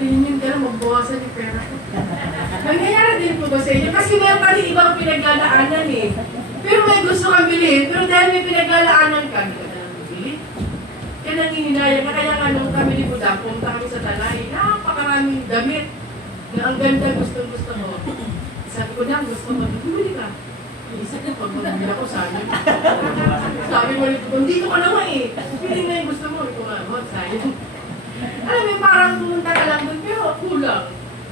bilhin yun, kaya magbawasan yung pera ko. Nangyayari din po ba sa inyo? Kasi meron pa din ibang pinaglalaanan eh. Pero may gusto kang bilhin, pero dahil may pinaglalaanan ka, hindi ka na bibili. Kaya nangihinayang ka, kaya nga nung kami ni Buda, pumunta kami sa Talay, napakaraming damit na ang ganda gusto mo. Sabi ko na, gusto mo, bumili ka. Isa ko, pag bumili ako, sabi mo, dito ka naman eh. Pili na yung gusto mo. Ito nga, sayang. Alam mo, parang pumunta ka lang doon, pero kulang.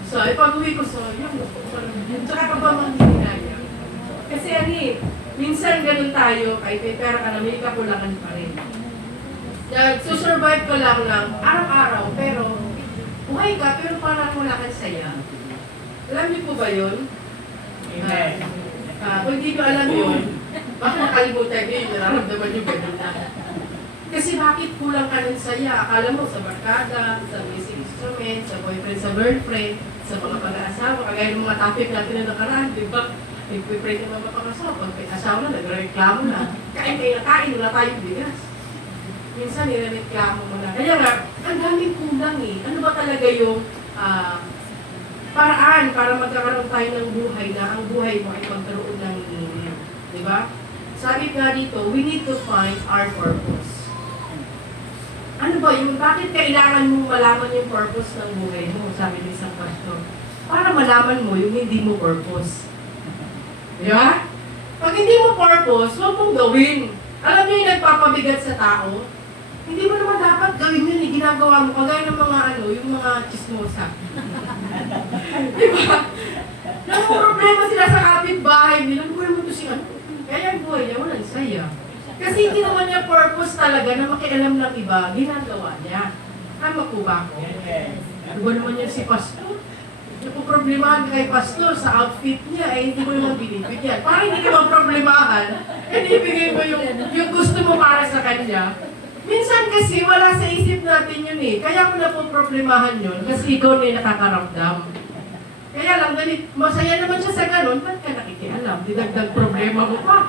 So, pag-uwi ko, yung gusto ko lang. Tsaka ka ba manghihinayang? Kasi minsan ganun tayo, kahit may pera ka na, may kakulangan pa rin. Nagsusurvive ka lang ng araw-araw, pero buhay ka, pero parang wala kang saya. Alam niyo po ba yun? Amen. Kung hindi nyo alam yun, baka nakalimutan nyo yun, nararamdaman nyo ganun na. Kasi bakit kulang ka ng saya? Akala mo sa barkada, sa music instrument, sa boyfriend, sa girlfriend, sa mga pag-aasawa, kagaya ng mga topic natin na nakaraan, di ba? Nag-pray ng mga pag-asawa, pag may asawa na, nagreklamo na. Kain kayo na kain, wala tayong bigas. Minsan nireklamo mo na. Kaya nga, ang daming kulang eh. Ano ba talaga yung paraan para magkakaroon tayo ng buhay na ang buhay mo ay magkaroon ng meaning. Di ba? Sabi nga dito, we need to find our purpose. Ano ba yung, bakit kailangan mong malaman yung purpose ng buhay mo? Sabi ng isang pastor. Para malaman mo yung hindi mo purpose. Di ba? Pag hindi mo purpose, huwag mong gawin. Alam niyo yung nagpapabigat sa tao? Hindi mo naman dapat gawin yun, ginagawa mo, kagaya ng mga yung mga chismosa. Diba? Nang problema sila sa kapitbahay nila, buhay mo ito siya. Kaya ang buhay niya, walang saya. Kasi hindi naman niya purpose talaga na makialam ng iba, ginagawa niya. Tama po ba ako? Diba naman niya si pastor? Napuproblemahan kay pastor sa outfit niya, hindi mo naman binibigyan. Para hindi ka maproblemahan, ibigay mo yung gusto mo para sa kanya. Minsan kasi wala sa isip natin yun eh. Kaya ko na po problemahan yun kasi ikaw na yung nakakaramdam. Kaya lang, masaya naman siya sa ganun, ba't ka nakikialam? Didagdag problema mo pa.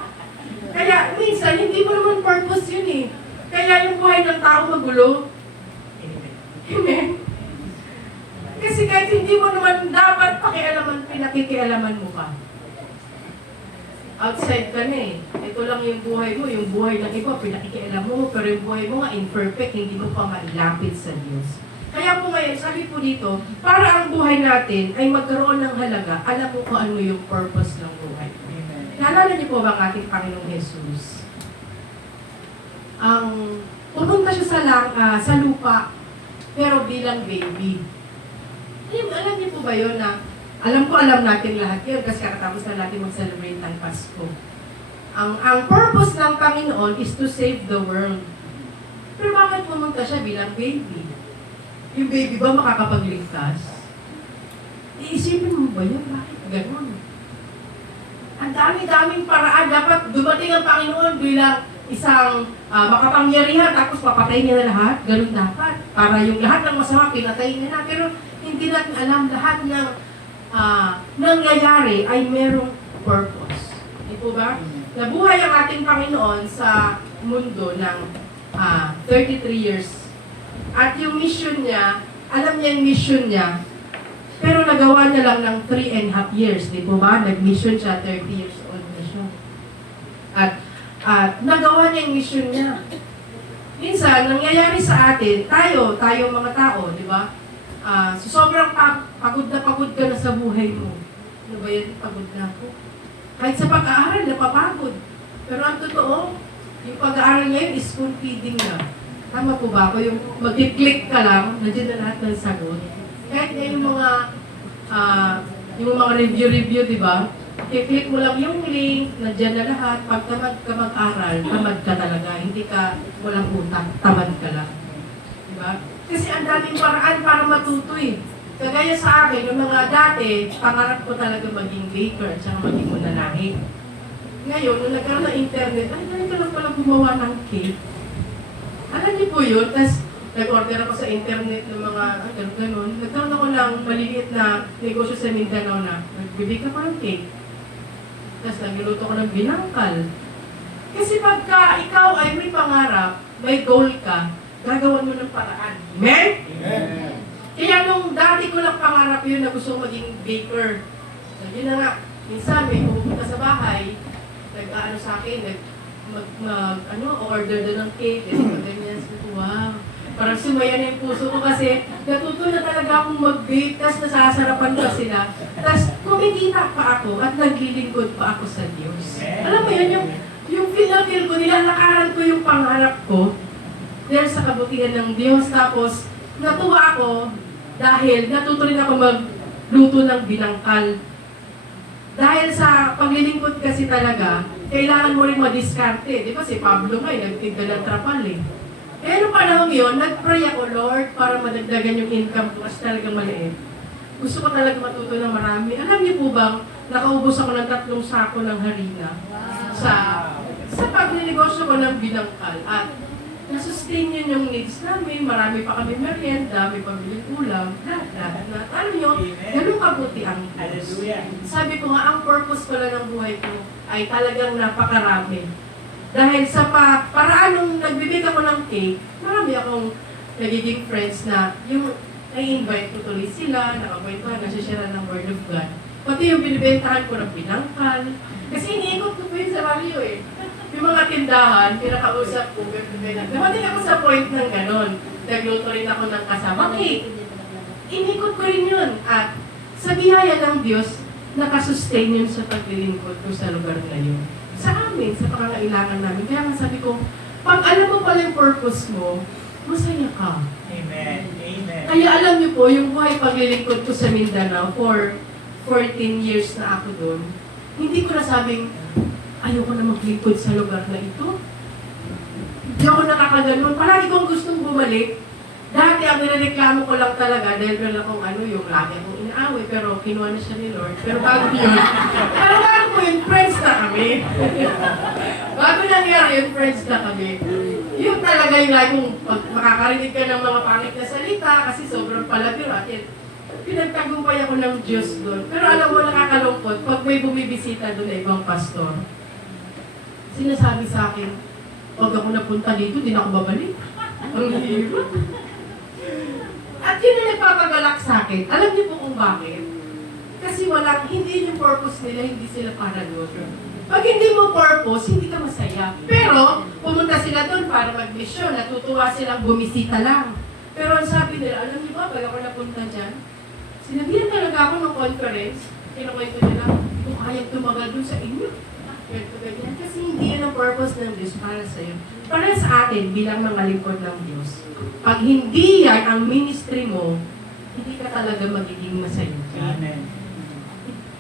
Kaya minsan, hindi mo naman purpose yun eh. Kaya yung buhay ng tao magulo. Amen. Kasi kahit hindi mo naman dapat pakialaman, pinakikialaman mo pa. Outside ka na eh. Ito lang yung buhay mo, yung buhay ng iba, pinakikialam mo, pero yung buhay mo nga imperfect, hindi mo pa mailapit sa Diyos. Kaya po ngayon, sabi po dito, para ang buhay natin ay magkaroon ng halaga, alam mo kung ano yung purpose ng buhay. Naalala niyo po ba ang ating Panginoong Jesus? Pumunta siya sa lupa, pero bilang baby. Alam niyo po ba yun na alam natin lahat yun kasi kakatapos na natin mag-celebrate ng Pasko. Ang purpose ng Panginoon is to save the world. Pero bakit pumunta siya bilang baby? Yung baby ba makakapagligtas? Iisipin mo ba yun? Bakit ganun? Ang dami-daming paraan. Dapat dumating ang Panginoon bilang isang makapangyarihan tapos papatay niya na lahat. Ganun dapat. Para yung lahat ng masama pinatay niya na. Pero hindi natin alam lahat ng nangyayari ay merong purpose. Di po ba? Nabuhay ang ating Panginoon sa mundo ng 33 years. At yung mission niya, alam niya yung mission niya, pero nagawa niya lang ng 3.5 years. Di po ba? Nag-mission siya, 30 years old na siya. At nagawa niya yung mission niya. Minsan, nangyayari sa atin, tayo mga tao, di ba? So sobrang pagod ka na sa buhay mo. Ano ba yan? Pagod na ako. Kahit sa pag-aaral, napapagod. Pero ang totoo, yung pag-aaral ngayon is spoon feeding na. Tama po ba ako? Yung mag-click ka lang, nandiyan na lahat ng sagot. Kahit na yung mga review, di ba? I-click mo lang yung link, nandiyan na lahat. Pag tamad ka mag-aral, tamad ka talaga. Hindi ka walang utak, tamad ka lang. Di ba? Kasi ang daming paraan para matuto eh. Kagaya sa akin, yung mga dati, pangarap ko talaga maging baker, tsaka maging mananahi. Ngayon, nung nagkaroon ng internet, ay, ganito lang pala gumawa ng cake. Alam niyo po yun, tapos nag-order ako sa internet ng mga, gano'n. Nagkaroon ako ng maliliit na negosyo sa Mindanao na, nagbibig ka pa ng cake. Tapos nagluluto ko ng binangkal. Kasi pagka ikaw ay may pangarap, may goal ka, gagawan mo ng paraan. Amen? Amen. Kaya nung dati ko lang pangarap yun na gusto ko maging baker. So, yun na nga, minsan may pupunta sa bahay, nag-ano sa akin, order doon ng cake, ganyan, wow. Parang sumaya na yung puso ko kasi natuto na talaga akong mag-bake, tapos nasasarapan pa sila. Tapos kumikita pa ako at naglilingkod pa ako sa Diyos. Alam mo yun, yung feel ko, nilalakaran ko yung pangarap ko dahil sa kabutihan ng Diyos. Tapos natuwa ako dahil natuto rin ako magluto ng binangkal. Dahil sa paglilingkod kasi talaga, kailangan mo rin madiskarte. Di ba si Pablo nga, nagtinda ng trapal eh. Pero panahon yun, nag-pray ako, Lord, para madagdagan yung income ko kasi talagang maliit. Gusto ko talaga matuto ng marami. Alam niyo po bang, nakaubos ako ng 3 sako ng harina sa pagninegosyo ko ng binangkal. At nasustain yun yung needs namin, marami pa kami merienda, may pabiling ulam, lahat. Alam niyo, ganun kabuti ang Diyos. Sabi ko nga, ang purpose pala ng buhay ko ay talagang napakarami. Dahil sa paraan nung nagbibig ako ng cake, marami akong nagiging friends na yung na-invite ko tuloy sila, nakakwentuhan, nagsishare ng Word of God. Pati yung binibentahan ko ng pinangkal. Kasi iniikot ko po yun sa barrio eh. Yung mga tindahan, pinakausap ko, dumating ako sa point ng ganon. Nagluto rin ako ng kasama cake. Inikot ko rin yun. At sa biyaya ng Diyos, nakasustain yun sa paglilingkod ko sa lugar na yun. Sa amin, sa pangangailangan namin. Kaya nga sabi ko, pag alam mo pala yung purpose mo, masaya ka. Amen. Amen. Kaya alam niyo po, yung buhay paglilingkod ko sa Mindanao for 14 years na ako doon, hindi ko nasabing, ayoko na maglingkod sa lugar na ito. Hindi ako nakakaganon. Palagi kong gustong bumalik. Dati ang nireklamo ko lang talaga, dahil meron akong yung lagi akong inaaway, pero kinuha na siya ni Lord. Pero bago yun, friends na kami. Bago nangyari yun, friends na kami. Yun talaga yung lagi kong makakarinig ka ng mga pangit na salita, kasi sobrang palabiro at yun. Pinagtagumpay ako ng Diyos doon. Pero alam mo, nakakalungkot, pag may bumibisita doon na ibang pastor, sinasabi sa akin, pag ako napunta dito, di na ako babalik. Ang hirap. At yun ang nagpapagalak sa akin. Alam niyo po kung bakit? Kasi hindi yung purpose nila, hindi sila para doon. Pag hindi mo purpose, hindi ka masaya. Pero, pumunta sila doon para mag-mission, natutuwa silang bumisita lang. Pero ang sabi nila, alam niyo ba, pag ako napunta dyan, sinabihan talaga ako ng conference, kinukwento nila, kung kayang tumagal doon sa inyo. Ganyan. Kasi hindi yun ang purpose ng Diyos para sa iyo. Para sa atin, bilang mga lingkod ng Diyos, pag hindi yan ang ministry mo, hindi ka talaga magiging masaya. Amen.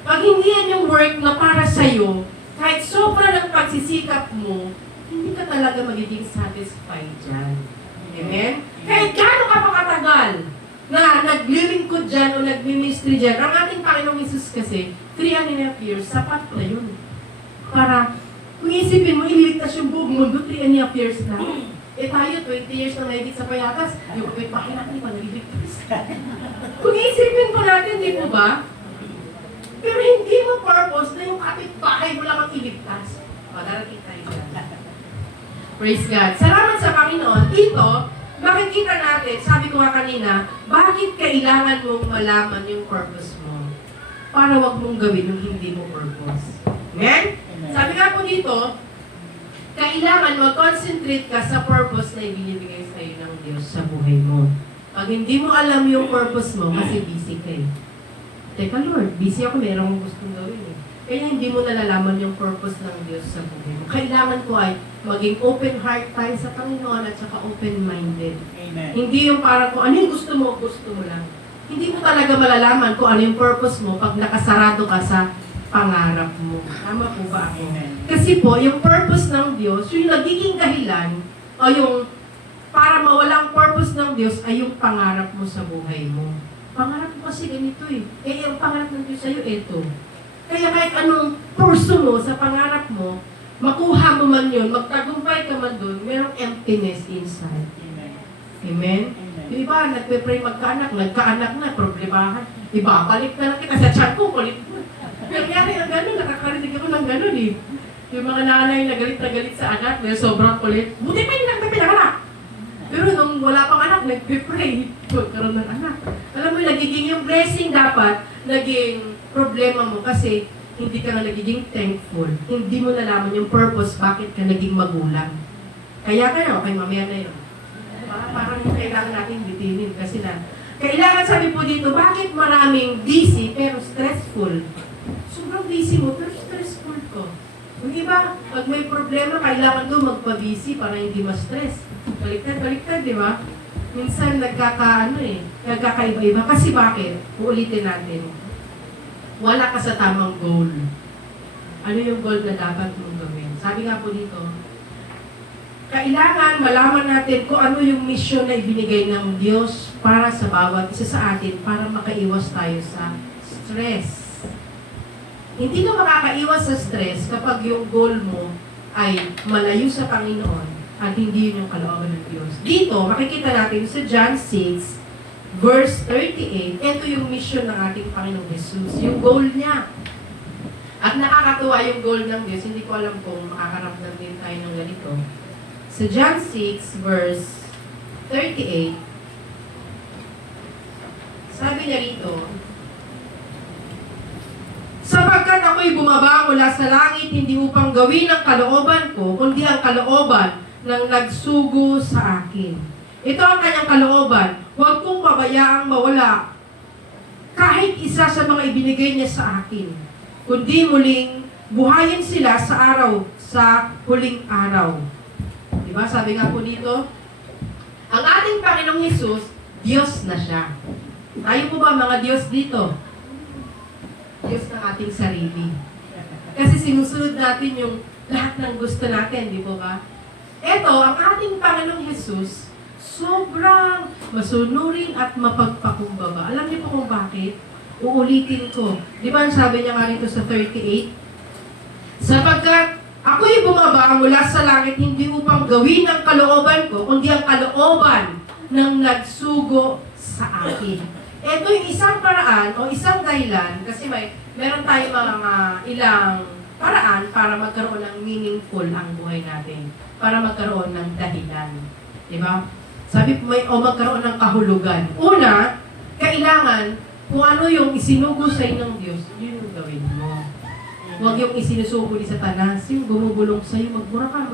Pag hindi yan yung work na para sa'yo, kahit sobra ng pagsisikap mo, hindi ka talaga magiging satisfied dyan. Amen? Kahit gano'n ka pa katagal na naglilingkod dyan o nagministry dyan, ang ating Panginoong Hesus kasi, 3.5 years, sapat na yun. Para, kung isipin mo, ililigtas yung buong mundo, 3.5 years na. Eh tayo, 20 years na nahigit sa payatas, yung may pakinak ni panaliligtas. Kung isipin po natin, di po ba? Pero hindi mo purpose na yung kapitbahay mo lang ang iligtas. Darating tayo dyan. Praise God. Salamat sa Panginoon. Dito, makikita natin, sabi ko nga kanina, bakit kailangan mong malaman yung purpose mo para wag mong gawin yung hindi mo purpose. Amen? Sabi nga po dito, kailangan mag-concentrate ka sa purpose na ibinibigay sa iyo ng Diyos sa buhay mo. Pag hindi mo alam yung purpose mo, kasi busy ka eh. Teka Lord, busy ako, meron akong gustong gawin eh. Kaya hindi mo nalalaman yung purpose ng Diyos sa buhay mo. Kailangan ko ay maging open heart tayo sa Panginoon at saka open-minded. Amen. Hindi yung parang kung ano yung gusto mo lang. Hindi mo talaga malalaman kung ano yung purpose mo pag nakasarado ka sa pangarap mo. Tama po ba ako? Amen. Kasi po, yung purpose ng Diyos, yung nagiging dahilan, o yung para mawalang purpose ng Diyos ay yung pangarap mo sa buhay mo. Pangarap mo kasi ganito eh. Eh, yung pangarap ng Diyos sa'yo, eto. Kaya kahit anong kurso mo sa pangarap mo, makuha mo man yun, magtagumpay ka man dun, merong emptiness inside. Amen. Amen? Amen. Yung iba, nagpe-pray nagkaanak na, problemahan. Iba, balik na lang kita sa chat ko, kulit mo. Nangyari ang gano'n, nakakarinig ako ng gano'n eh. Yung mga nanay na galit sa anak, dahil sobrang kulit, buti pa yung nagpapinakalak. Pero nung wala pang anak, nagpe-pray, magkaroon ng anak. Alam mo, nagiging dapat naging problema mo kasi hindi ka na nagiging thankful. Hindi mo nalaman yung purpose bakit ka naging magulang. Kaya ka na, okay, mamaya na yun. Parang kailangan natin bitinin kasi kailangan sabi po dito, bakit maraming busy pero stressful? Sobrang busy mo pero stressful ko. Yung iba, pag may problema, kailangan doon magpa-busy para hindi ma-stress. Baliktad, di ba? Minsan nagkakaiba-iba. Kasi bakit? Uulitin natin. Wala ka sa tamang goal. Ano yung goal na dapat mong gawin? Sabi nga po dito, kailangan malaman natin kung ano yung mission na ibinigay ng Diyos para sa bawat isa sa atin para makaiwas tayo sa stress. Hindi ka makakaiwas sa stress kapag yung goal mo ay malayo sa Panginoon at hindi yun yung kalooban ng Diyos. Dito, makikita natin sa John 6, verse 38, ito yung mission ng ating Panginoong Jesus, yung goal niya. At nakakatuwa yung goal ng Diyos, hindi ko alam kung makakaramdam din tayo ng ganito. Sa John 6, verse 38, sabi niya rito, sapagkat ako'y bumaba mula sa langit, hindi upang gawin ang kalooban ko, kundi ang kalooban ng nagsugo sa akin. Ito ang kanyang kalooban. Huwag kong pabayaang mawala kahit isa sa mga ibinigay niya sa akin, kundi muling buhayin sila sa huling araw. Diba? Sabi nga po dito, ang ating Panginoong Hesus, Diyos na siya. Tayo po ba mga Diyos dito? Diyos ng ating sarili. Kasi sinusunod natin yung lahat ng gusto natin, di po ba? Ito, ang ating Panginoong Hesus, sobrang masunurin at mapagpakumbaba. Alam niyo po kung bakit? Uulitin ko. Di ba sabi niya nga rito sa 38? Sapagkat ako'y bumaba mula sa langit hindi upang gawin ang kalooban ko, kundi ang kalooban ng nagsugo sa akin. Ito yung isang paraan o isang dahilan kasi meron tayong mga ilang paraan para magkaroon ng meaningful ang buhay natin. Para magkaroon ng dahilan. Diba? Sabi po magkaroon ng kahulugan. Una, kailangan kung ano yung isinugo sa inyong Diyos, yun yung gawin mo. Huwag yung isinusugo ni Satanas, yung gumugulong sa'yo, magmura ka.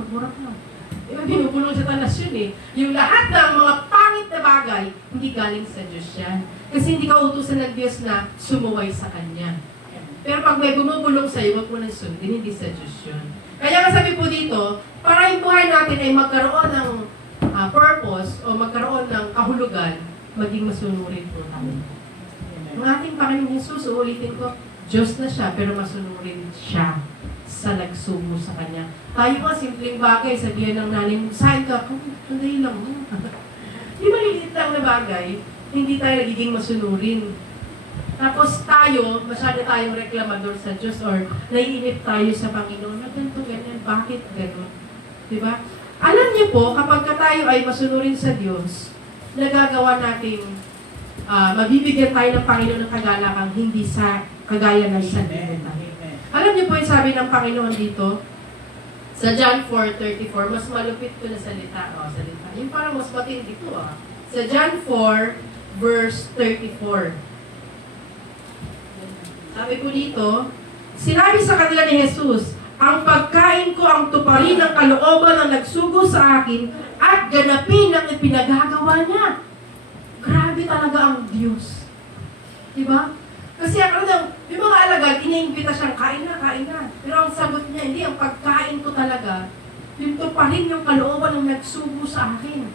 Yung binubulong sa Satanas yun eh. Yung lahat ng mga pangit na bagay, hindi galing sa Diyos yan. Kasi hindi ka utusan ng Diyos na sumuway sa Kanya. Pero pag may bumubulong sa'yo, wag mo nang sundin, hindi sa Diyos yun. Kaya nga sabi po dito, para yung buhay natin ay magkaroon ng purpose o magkaroon ng kahulugan, maging masunurin po namin. Ang ating Panginoong Jesus, uulitin ko, Diyos na siya, pero masunurin siya sa nagsugo sa Kanya. Tayo nga, simpleng bagay, sabihan ng nanay mo, saan ka? Sandali lang mo. Di maliliit lang na bagay, hindi tayo nagiging masunurin. Tapos tayo, masyado tayong reklamador sa Diyos or naiinip tayo sa Panginoon na ganito, ganyan, bakit gano'n? Diba? Alam niyo po, kapag tayo ay masunurin sa Diyos, nagagawa natin, mabibigyan tayo ng Panginoon ng kagalakang hindi sa kagaya ng sanlibutan. Alam niyo po yung sabi ng Panginoon dito, sa John 4:34, mas malupit ko na salita. Yung parang mas matindi ko. Sa John 4, verse 34. Sabi ko dito, sinabi sa kanila ni Jesus, ang pagkain ko ang tuparin ng kalooban ng nagsugo sa akin at ganapin ang ipinagagawa niya. Grabe talaga ang Diyos. Diba? Kasi yung mga alagad, iniimbita siyang kain na. Pero ang sagot niya, hindi, ang pagkain ko talaga, yung tuparin yung kalooban ng nagsugo sa akin.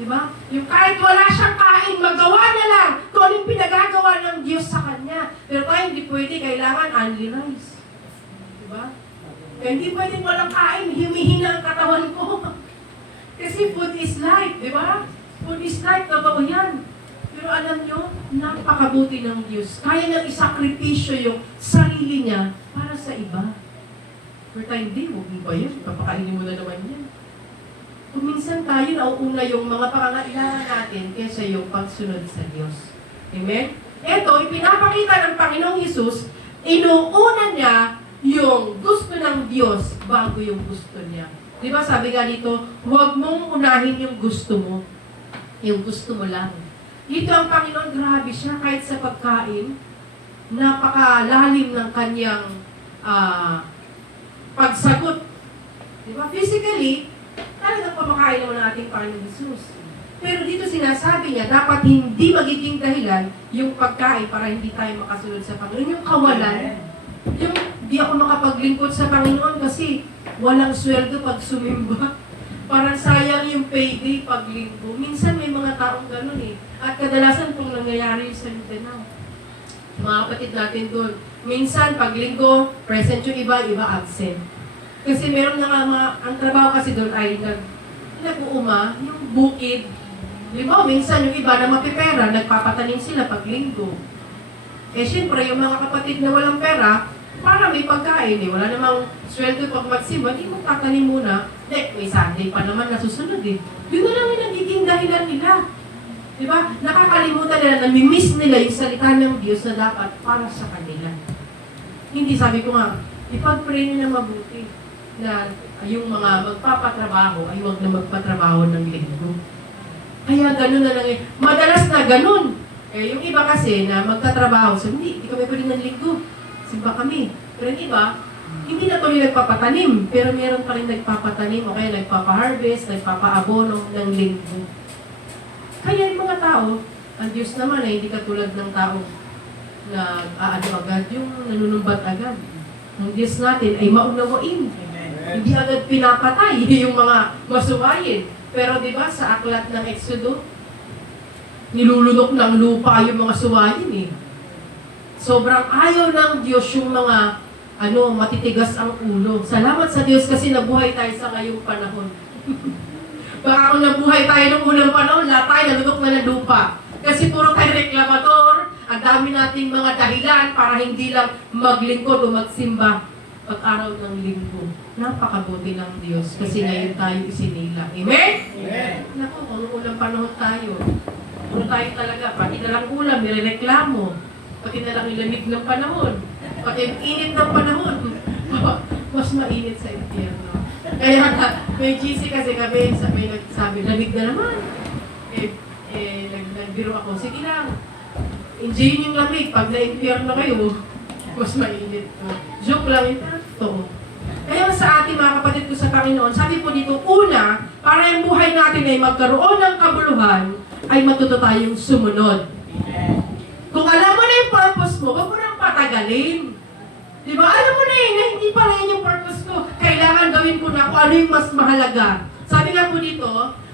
Diba? Yung kahit wala siyang kain, magawa niya lang kung anong pinagagawa ng Diyos sa kanya. Pero tayo hindi pwede, kailangan only rice. Diba? Kaya hindi pwede walang kain, humihina ang katawan ko. Kasi food is life, diba? Food is life, totoo yan. Pero alam nyo, napakabuti ng Diyos. Kaya niyang isakripisyo yung sarili niya para sa iba. Pero tayo hindi, huwag mo ba yun? Papakainin mo na naman yan. Kung minsan tayo nauuna yung mga pangangailangan natin kaysa yung pagsunod sa Diyos. Amen? Ito, ipinapakita ng Panginoong Hesus, inuuna niya yung gusto ng Diyos bago yung gusto niya. Di ba sabi nga dito, huwag mong unahin yung gusto mo. Yung gusto mo lang. Dito ang Panginoon, grabe siya, kahit sa pagkain, napakalalim ng kanyang pagsagot. Diba? Physically, talagang pamakain naman ng ating Panginoon Jesus. Pero dito sinasabi niya, dapat hindi magiging dahilan yung pagkain para hindi tayo makasunod sa Panginoon. Yung kawalan, yung di ako makapaglingkod sa Panginoon kasi walang sweldo pag sumimba. Parang sayang yung payday pag linggo. Minsan may mga taong ganun eh. At kadalasan kung nangyayari sa Mindanao. Mga kapatid natin doon. Minsan pag linggo, present yung iba, iba absent. Kasi meron na mga, ang trabaho kasi doon ay nag-uuma, yung bukid. Diba, minsan yung iba na mapipera, nagpapatanim sila pag linggo. Eh syempre, yung mga kapatid na walang pera, para may pagkain eh. Wala namang sweldo pag magsimba, di mo tatanim muna. May Sunday pa naman nasusunod eh. Yun na lang yung nagiging dahilan nila. Diba? Nakakalimutan nila, nami-miss nila yung salita ng Diyos na dapat para sa kanila. Hindi, sabi ko nga, ipag-pray nyo na mabuti na yung mga magpapatrabaho ay huwag na magpatrabaho ng linggo. Kaya ganun na lang eh. Madalas na ganun. Eh, yung iba kasi na magtatrabaho, so hindi kami pwede ng linggo. Simba kami. Pero yung iba, hindi na tuloy nagpapatanim, pero meron pa rin nagpapatanim o kaya nagpapa-harvest, nagpapa-abono ng linggo. Kaya yung mga tao, ang Diyos naman ay hindi katulad ng tao na agad, yung nanunumbat agad. Ang Diyos natin ay maunawain. Hindi agad pinapatay yung mga masuwayin. Pero di ba sa aklat ng Exodo, nilulunok ng lupa yung mga suwayin eh. Sobrang ayaw ng Diyos yung mga matitigas ang ulo. Salamat sa Diyos kasi nabuhay tayo sa ngayong panahon. Baka kung nabuhay tayo ng unang panahon, lahat tayo nalunok na ng lupa. Kasi puro tayo reklamador, ang dami nating mga dahilan para hindi lang maglingkod o magsimba pag-araw ng linggo. Napakabuti ng Diyos kasi ngayon tayo isinila. Amen? Amen. Naku, kung unang panahon tayo, puro tayo talaga, pati na lang ulam, nireklamo. Pati na lang ilamig ng panahon. Pati init ng panahon. Mas mainit sa impyerno. Kaya may GC kasi kami, may nagsabi, lamig na naman. Nagbiro ako, sige lang. Enjoy yung lamig. Pag na-impyerno kayo, mas mainit. Joke lang ito. Kaya sa ating mga kapatid ko sa Panginoon, sabi po dito, una, para yung buhay natin ay magkaroon ng kabuluhan, ay matuto tayong sumunod. Kung alam mo na yung purpose mo, huwag mo nang patagalin. Diba? Alam mo na na hindi pala yun yung purpose ko. Kailangan gawin ko na kung ano yung mas mahalaga. Sabi nga po dito,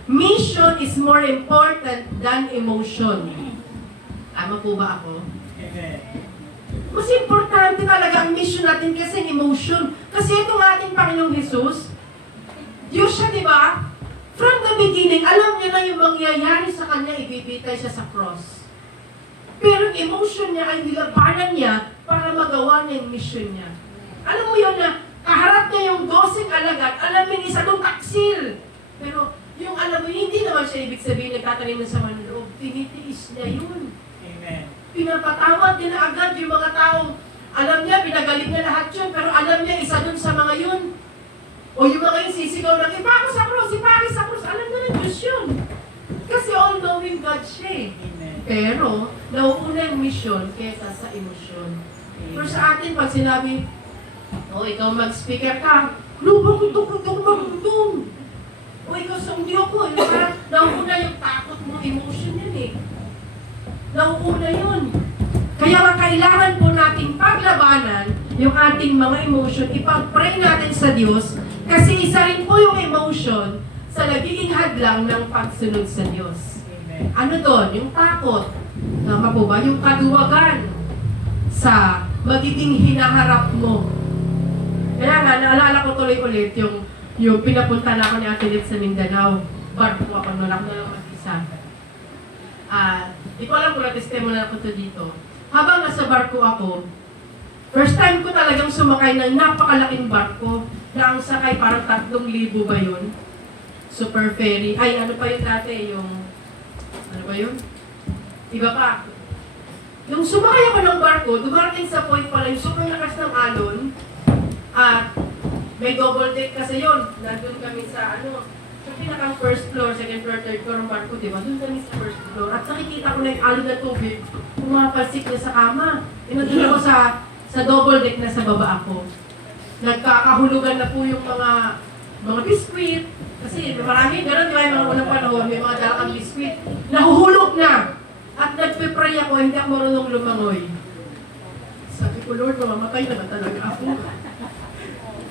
mission is more important than emotion. Tama po ba ako? Mas importante talaga ang mission natin kasi ang emotion. Kasi itong ating Panginoong Jesus, Diyos siya, di ba? From the beginning, alam niya na yung mangyayari sa kanya, ibibitay siya sa cross. Pero yung emotion niya ay nilabanan niya para magawa niya yung mission niya. Alam mo yun na kaharap niya yung 12 alagad, alam mo yung isa doon taksil. Pero yung alam mo, hindi naman siya ibig sabihin nagtatanim ng sama ng loob. Tinitiis niya yun. Amen. Pinapatawad niya na agad yung mga taong alam niya, pinagaling na lahat yun, pero alam niya isa doon sa mga yun. O yung mga yung sisigaw ng ipa ako sa cross, alam na ng Diyos yun. Kasi all-knowing God siya eh. Pero, nauuna yung mission kaysa sa emosyon. Pero sa atin, pag sinabi, ikaw mag-speaker ka, lubang magdung. O ikaw sumdi ako, nauuna yung takot mo, emotion yun eh. Nauuna yun. Kaya kailangan po nating paglabanan yung ating mga emotion, ipag-pray natin sa Diyos, kasi isa rin po yung emotion sa nagiging hadlang ng pagsunod sa Diyos. Ano doon? Yung takot. Tama po ba? Yung kaduwagan sa magiging hinaharap mo. Kaya nga, naalala ko tuloy ulit yung pinapunta na ako ni Ate Liz sa Mindanao. Barko ako, nalak na lang mag-isa. Di ko alam kung na-testemo na ako to dito. Habang nasa barko ako, first time ko talagang sumakay ng napakalaking barko na ang sakay parang 3,000 ba yun? Super ferry. Ay, ano pa yun dati? Ano ba yun? Iba pa. Nung sumakay ako ng barko, dumarating sa point pala yung super lakas ng alon at may double deck kasi yun. Nandun kami sa Sa pinakang first floor, second floor, third floor ng barko, di ba? Doon kami sa first floor. At nakikita ko na yung alon ng tubig, pumapalsik na sa kama. Inundin ako sa double deck na sa baba ako. Nagkakahulugan na po yung mga biskwit. Kasi marami gano'n, di ba? Yung mga unang panahon, may mga dalakang biskwit. Nahuhulog na! At nagpipray ako, hindi ako marunong lumangoy. Sabi ko, Lord, mamamatay na ba talaga ako?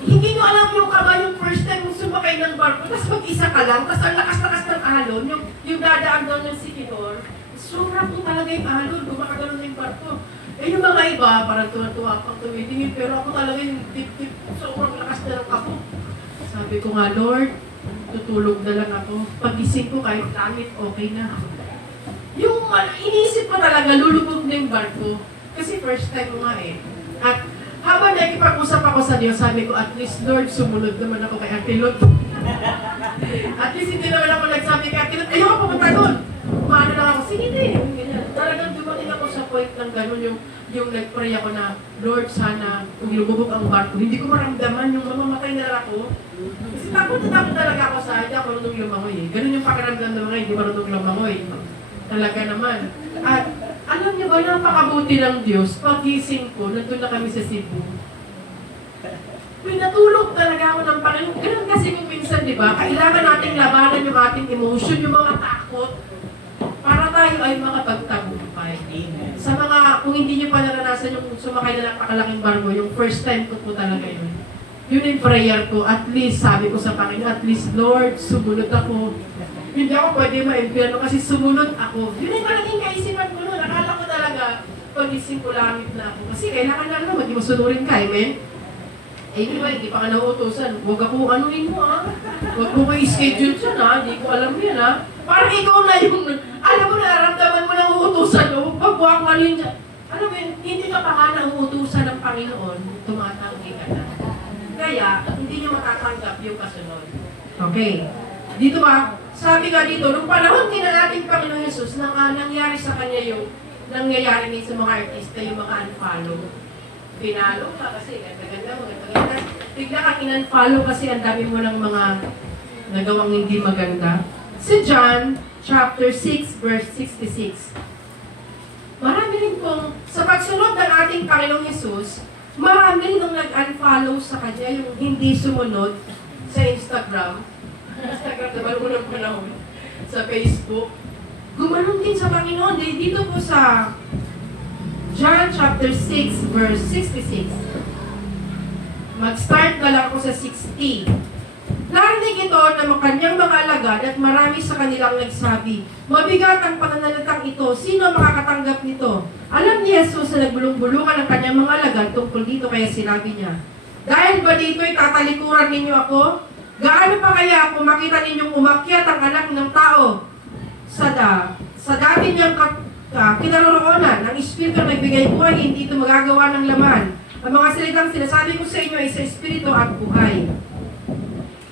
Hindi ko alam yung kamay yung first time mo sumakay ng barko, tapos mag-isa ka lang, tapos ang lakas-lakas ng alon, yung dadaan daw ng sikinor, sobrang po talaga yung alon, gumakagano'n na yung barko. Eh yung mga iba, parang tuwa-tuwa pang tumitingin, pero ako talaga yung tip-tip, sobrang lakas na ng kapok. Sabi ko nga, Lord, tutulog na lang ako. Pag-ising ko kahit langit, okay na. Yung inisip ko talaga, lulubog na yung barko. Kasi first time ko nga eh. At habang nakikipag-usap ako sa Diyos, sabi ko, at least Lord, sumunod naman ako kay Ate Lot. At least hindi naman ako nagsabi kay Ate Lot, ayoko pumunta doon. Maano lang ako, sige din. Talagang dumating ako sa point ng gano'n, yung nag-pray ako na, Lord, sana kung lumubog ang barko, hindi ko maramdaman yung mamamatay na lang ako. Kasi takot talaga ako sa hindi ako marunong lumangoy eh. Ganun yung pakiramdam ng mga hindi marunong lumangoy. Talaga naman. At alam niyo ba, napakabuti ng Diyos, pagising ko, nandun na kami sa Cebu. Pinatulog talaga ako ng Panginoon. Ganun kasi kung minsan, di ba, kailangan nating labanan yung ating emotion, yung mga takot, para tayo ay makapagtagumpay. Sa mga, kung hindi niyo pa naranasan yung sumakay na napakalaking barko, yung first time ko po talaga yun. Yun yung prayer ko, at least, sabi ko sa Panginoon, at least, Lord, sumunod ako. Hindi ako pwede ma-impyerno kasi sumunod ako. Yun yung malaking kaisipan ko noon. Akala ko talaga, pagising ko langit na ako. Kasi kailangan lang naman, di mo sunurin ka, amen? Eh, di ba, hindi pa ka nauutosan. Huwag ako anuhin mo, ha? Huwag mo ma-schedule dyan, ha? Hindi ko alam yan, ha? Parang ikaw na yung, alam mo, nararamdaman mo na uutusan, o huwag mo anuhin dyan. Alam mo yun, hindi ka pa nga nauutusan ng Panginoon, tumatanggi ka na. Kaya, hindi niyo matatanggap yung kasunod. Okay. Dito ba, sabi nga dito, nung panahon din ng ating Panginoon Jesus, nangyari sa kanya yung nangyayari din sa mga artista, yung mga unfollow. Pinalo ka kasi, ganda-ganda, maganda-ganda. Bigla kang in-unfollow kasi ang dami mo ng mga nagawang hindi maganda. Si John, chapter 6, verse 66. Marami rin pong, sa pagsunod ng ating Panginoong Jesus, marami rin nung nag-unfollow sa kanya, yung hindi sumunod sa Instagram, diba unang panahon, sa Facebook. Gumanon din sa Panginoon. Dito po sa John chapter 6, verse 66. Mag-start na lang ako sa 60. Narinig ito ng kanyang mga alagad at marami sa kanilang nagsabi, mabigat ang pananalitang ito, sino makakatanggap nito? Alam ni Jesus na nagbulong-bulungan ang kanyang mga alagad tungkol dito, kaya sinabi niya, dahil ba dito'y tatalikuran ninyo ako? Gaano pa kaya kung makita ninyong umakyat ang anak ng tao sa dati niyang kinaroroonan, ang Espiritu na nagbigay buhay, hindi ito magagawa ng laman. Ang mga salitang sinasabi ko sa inyo ay sa Espiritu at buhay.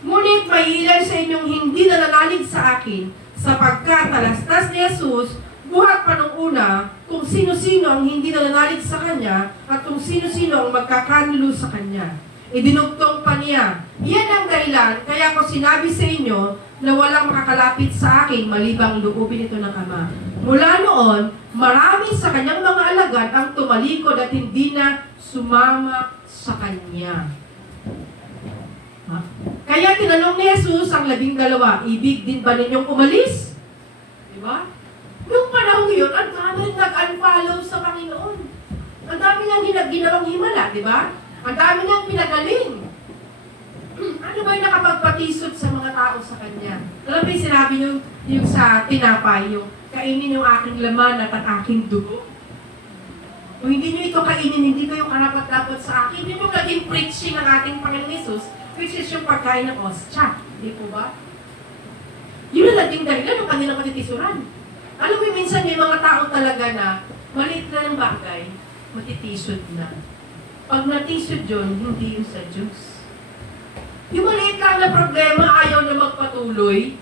Ngunit may ilan sa inyong hindi nananalig sa akin, sapagkat talastas ni Jesus, buhat pa nung una, kung sino-sino ang hindi nananalig sa Kanya, at kung sino-sino ang magkakanlo sa Kanya. Idinugtong pa niya, iyan ang dahilan, kaya ko sinabi sa inyo na walang makakalapit sa akin malibang loobin ito ng Ama. Mula noon, marami sa kanyang mga alagad ang tumalikod at hindi na sumama sa kanya. Kaya tinanong ni Jesus ang 12, ibig din ba ninyong umalis? Diba? Noong panahon yun, ang dami nag-unfollow sa Panginoon. Ang dami niyang ginawang himala, diba? Ang dami niyang pinagaling. Ano ba yung nakapagpatisod sa mga tao sa Kanya? Alam mo yung sinabi niyo yung sa tinapay, yung kainin yung aking laman at ang aking dugo. Kung hindi niyo ito kainin, hindi kayo karapat-dapat sa akin. Yun yung naging preaching ng ating Panginoon Jesus, which is yung pagkain ng ostya. Hindi po ba? Yun ang naging dahilan ng kanilang matitisuran. Alam mo, minsan may mga tao talaga na maliit na ng bagay, matitisod na. Pag natisod yun, hindi yun sa Diyos. Yung maliit lang na problema, ayaw na magpatuloy.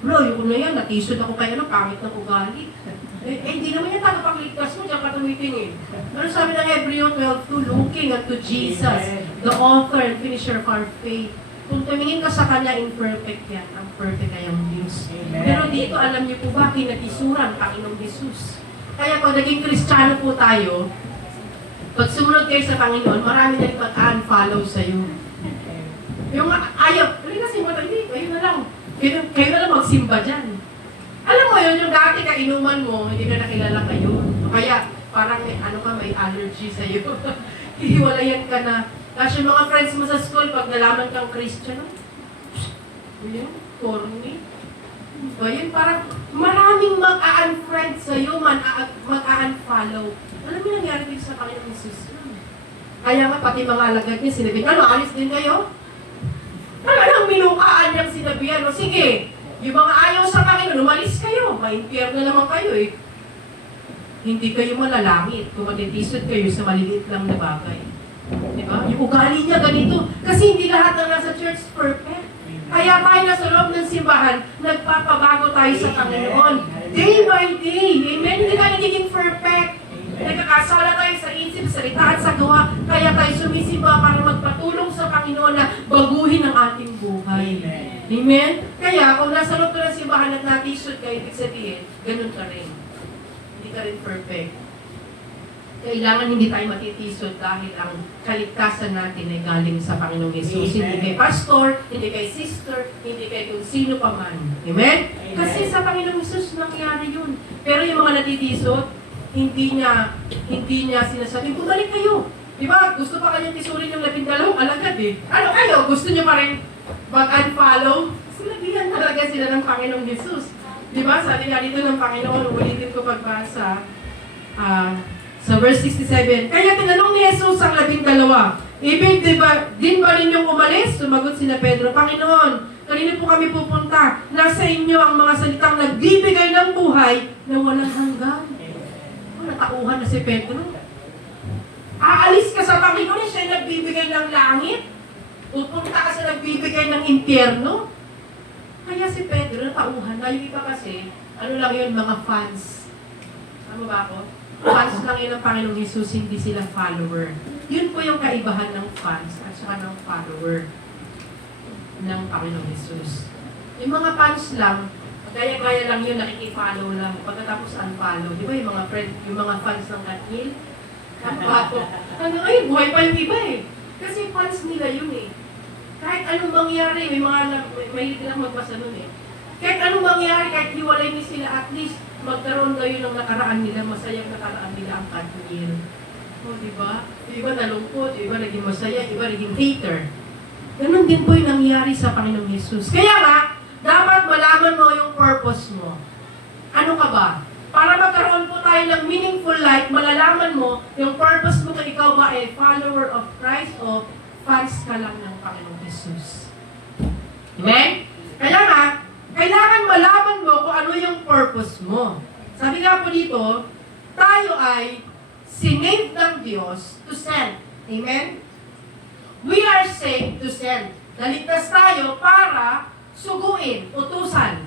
Bro, yung na yan, natisod ako kaya pangit ng ugali. Hindi naman yan tagapagligtas mo, diyan ka tumitingin. Ano sabi ng Hebreo 12:2, looking unto Jesus, the author and finisher of our faith. Kung tumingin ka sa Kanya, imperfect yan. Ang perfect ay ang Diyos. Amen. Pero dito, alam niyo po ba, kinatisuran, Panginoong Jesus. Kaya pag naging Kristiyano po tayo, pag sumunod kayo sa Panginoon, marami na rin mag-unfollow sa'yo. Yung ayaw, kasi mo, hindi, kayo na lang. Kayo na lang magsimba dyan. Alam mo yun, yung dati kainuman mo, hindi ka nakilala kayo. Kaya parang may allergy sa'yo. Hihiwalayan ka na. Kasi yung mga friends mo sa school, pag nalaman kang Christian, yun, corny. Ba yun, parang maraming mag-a-unfriend sa'yo, mag-a-unfollow. Alam mo yung nangyari dito sa Panginoong Jesus? Kaya nga, pati mga alagad niya, sinabi, alis din kayo? Talagang minukaan niyang sinabihan, o sige, yung mga ayaw sa Panginoon, umalis kayo, ma-impyerno naman kayo eh. Hindi kayo malalangit kung matitisod kayo sa maliliit lang na bagay. Diba? Yung ugali niya ganito, kasi hindi lahat ng nasa church perfect. Kaya tayo nasa loob ng simbahan, nagpapabago tayo sa Panginoon. Day by day. Amen? Hindi tayo nagiging perfect. Nagkakasala tayo sa isip, salita at sa gawa. Kaya tayo sumisimba para magpatulong sa Panginoon na baguhin ang ating buhay. Amen? Kaya kung nasa loob ka ng simbahan at natisod ka, ibig sabihin, ganun ka rin. Hindi ka rin perfect. Kailangan hindi tayo matitisod dahil ang kaligtasan natin ay galing sa Panginoong Yesus. Hindi kay pastor, hindi kay sister, hindi kay kung sino pa man. Amen? Kasi sa Panginoong Yesus nangyari yun. Pero yung mga natitisod, hindi niya sinasabi, bumalik kayo. Diba? Gusto pa kanyang tisurin yung 12 alagad eh. Ano kayo? Gusto niyo pa rin mag-unfollow? Sinabihan talaga sila ng Panginoong Yesus. Diba? Sabi nga dito ng Panginoon, ulitin ko pagbasa. Sa verse 67, kaya tinanong ni Jesus ang 12, ibig din ba ninyong umalis? Sumagot sina Pedro, Panginoon, kanino po kami pupunta? Nasa inyo ang mga salitang nagbibigay ng buhay na walang hanggan. Natauhan na si Pedro. Aalis ka sa Panginoon, siya nagbibigay ng langit. Pupunta ka sa nagbibigay ng impyerno. Kaya si Pedro natauhan na. Yung iba kasi, ano lang yun, mga fans. Tama ba ako? Fans lang yun ng Panginoong Jesus, hindi sila follower. Yun po yung kaibahan ng fans at saka ng follower ng Panginoong Jesus. Yung mga fans lang, gaya-gaya lang yun, nakikifollow lang. Pagkatapos unfollow. Di ba yung mga friend, yung mga fans ng Katnil? Ay, buhay pa yung iba eh. Kasi fans nila yun eh. Kahit anong mangyari, may lang magbasa nun eh. Kahit anong mangyari, kahit hiwalay niyo sila, at least magkaroon kayo ng nakaraan nila, masayang nakaraan nila ang Katnil. O, di ba? Yung iba nalungkot, yung iba naging masaya, yung iba naging hater. Ganun din po yung nangyari sa Panginoong Jesus. Kaya nga, dapat malaman mo yung purpose mo. Ano ka ba? Para magkaroon po tayo ng meaningful life, malalaman mo yung purpose mo kung ikaw ba ay follower of Christ o fans ka lang ng Panginoong Jesus. Amen? Kaya nga, kailangan malaman mo kung ano yung purpose mo. Sabi nga po dito, tayo ay sinave ng Diyos to send. Amen? We are saved to send. Naligtas tayo para suguin, utusan.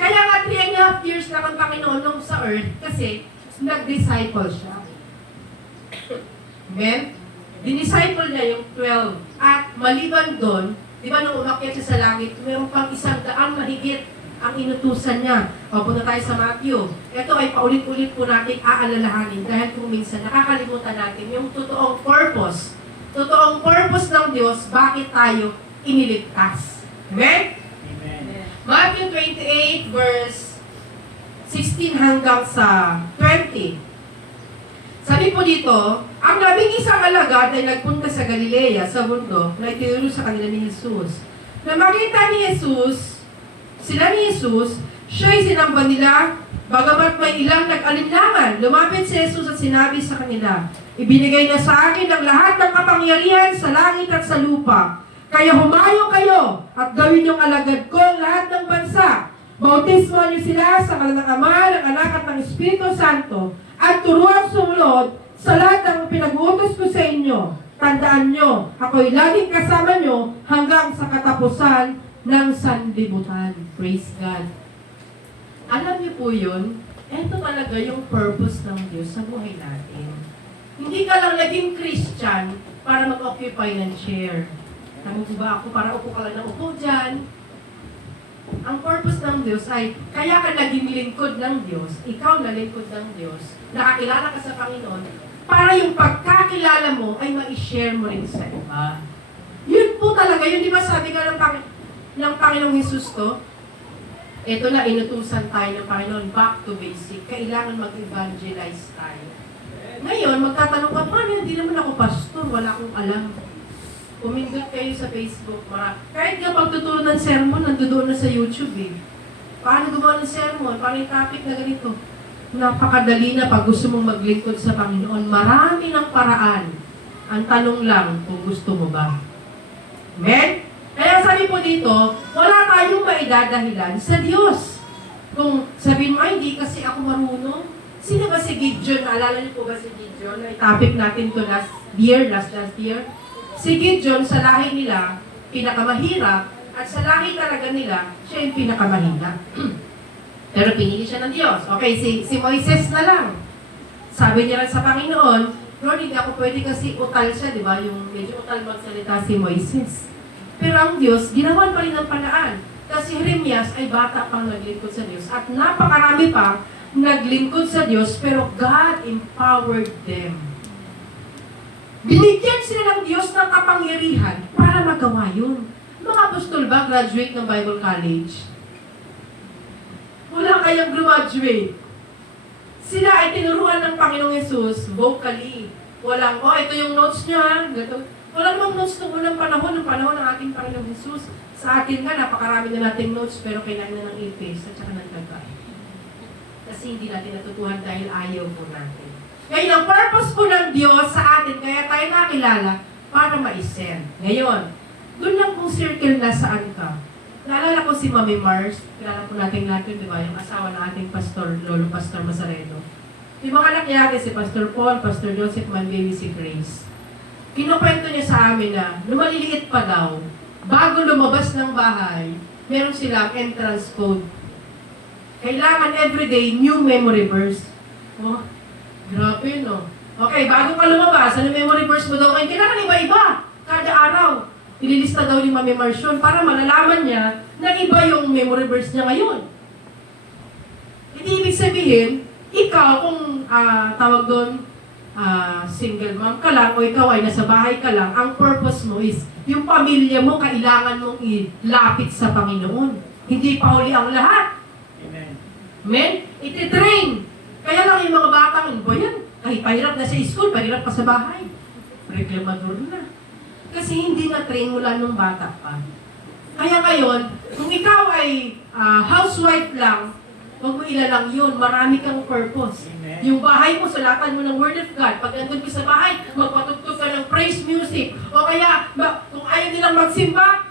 Kaya nga 3.5 years lang ang Panginoon nung sa earth kasi nag-disciple siya. Amen? Dinisciple niya yung 12. At maliban doon, di ba nung umakyat siya sa langit, mayroon pang 100 mahigit ang inutusan niya. O, punta tayo sa Matthew. Ito ay paulit-ulit po natin aalalahanin dahil kung minsan nakakalimutan natin yung totoong purpose. Totoong purpose ng Diyos, bakit tayo iniligtas. Amen? Matthew 28 verse 16 hanggang sa 20. Sabi po dito, ang 11 alagad ay nagpunta sa Galilea, sa bundok, na itinuro sa kanila ni Jesus. Na makita ni Jesus, sila ni Jesus, siya'y sinamba nila, bagamat may ilang nag-alinlangan. Lumapit si Jesus at sinabi sa kanila, ibinigay niya sa akin ang lahat ng kapangyarihan sa langit at sa lupa. Kaya humayo kayo at gawin yung alagad ko ang lahat ng bansa. Bautismo niyo sila sa ngalan ng Ama, ng Anak at ng Espiritu Santo at turuan sumunod sa lahat ng pinag-uutos ko sa inyo. Tandaan nyo, ako'y laging kasama nyo hanggang sa katapusan ng sanlibutan. Praise God. Alam niyo po yun, ito talaga yung purpose ng Diyos sa buhay natin. Hindi ka lang naging Christian para mag-occupy ng chair. Tama po ba ako? Para upo ka lang ng upo dyan. Ang purpose ng Diyos ay, kaya ka naging lingkod ng Diyos, ikaw na lingkod ng Diyos, nakakilala ka sa Panginoon, para yung pagkakilala mo ay ma-share mo rin sa iba. Yun po talaga, yun di ba sabi ka ng Panginoong Hesus to? Ito na, inutusan tayo ng Panginoon, back to basic. Kailangan mag-evangelize tayo. Ngayon, magtatanong ka, paano hindi naman ako pastor, wala akong alam. Pumindot kayo sa Facebook, kahit nga pagtuturo ng sermon, nandoon na sa YouTube eh. Paano gumawa ng sermon? Paano yung topic na ganito? Napakadali na pag gusto mong maglingkod sa Panginoon. Marami ng paraan. Ang tanong lang kung gusto mo ba. Amen? Kaya sabi po dito, wala tayong maidadahilan sa Diyos. Kung sabihin mo, hindi kasi ako marunong. Sino ba si Gideon? Naalala niyo po ba si Gideon? Na topic natin to last year. Si Gideon, sa lahi nila, pinakamahirap, at sa lahi talaga nila, siya yung pinakamahina. Pero pinili siya ng Diyos. Okay, si Moises na lang. Sabi niya rin sa Panginoon, Lord, hindi ako pwede kasi utal siya, di ba? Yung medyo utal magsalita si Moises. Pero ang Diyos, ginawan pa rin ng paraan. Kasi Jeremias ay bata pang naglingkod sa Diyos. At napakarami pa naglingkod sa Diyos, pero God empowered them. Binigyan sila ng Diyos ng kapangyarihan para magawa yun. Mga apostol ba graduate ng Bible College? Wala kayang graduate. Sila ay tinuruan ng Panginoong Hesus vocally. Walang, ito yung notes niya. Walang mga notes ng unang panahon ng ating Panginoong Hesus. Sa atin nga, napakarami na nating notes, pero kailangan na ng ipis at saka ng taga. Kasi hindi natin natutuhan dahil ayaw po natin. Ngayon, ang purpose po ng Diyos sa atin, kaya tayo nakilala, para ma-send. Ngayon, doon lang kung circle na saan ka. Naalala ko si Mami Mars, kilala po natin natin, di ba, yung asawa ng ating pastor, Lolo Pastor Mazaredo. Yung mga anak niya si Pastor Paul, Pastor Joseph, man baby si Grace. Kinukwento niya sa amin na, nung maliliit pa daw, bago lumabas ng bahay, meron silang entrance code. Kailangan everyday, new memory verse. Oh, grabe, no? Okay, bago ka lumabas, ano memory verse mo daw? Kailangan iba-iba. Kada araw, ililista daw ni Mami Marcion para malalaman niya na iba yung memory verse niya ngayon. Hindi ibig sabihin, ikaw kung tawag doon, single mom ka lang o ikaw ay nasa bahay ka lang, ang purpose mo is yung pamilya mo kailangan mong ilapit sa Panginoon. Hindi pa huli ang lahat. Amen? Iti-train. Kaya lang yung mga batang, ba yan? Ay, pahirap na sa school, pahirap pa sa bahay. Reklamador na. Kasi hindi na-train mula nung bata pa. Kaya ngayon, kung ikaw ay housewife lang, huwag mo ilalang yun. Marami kang purpose. Amen. Yung bahay mo, sulatan mo ng Word of God. Pag nandun ka sa bahay, magpatugtog ka ng praise music. O kaya, kung ayaw nilang magsimba,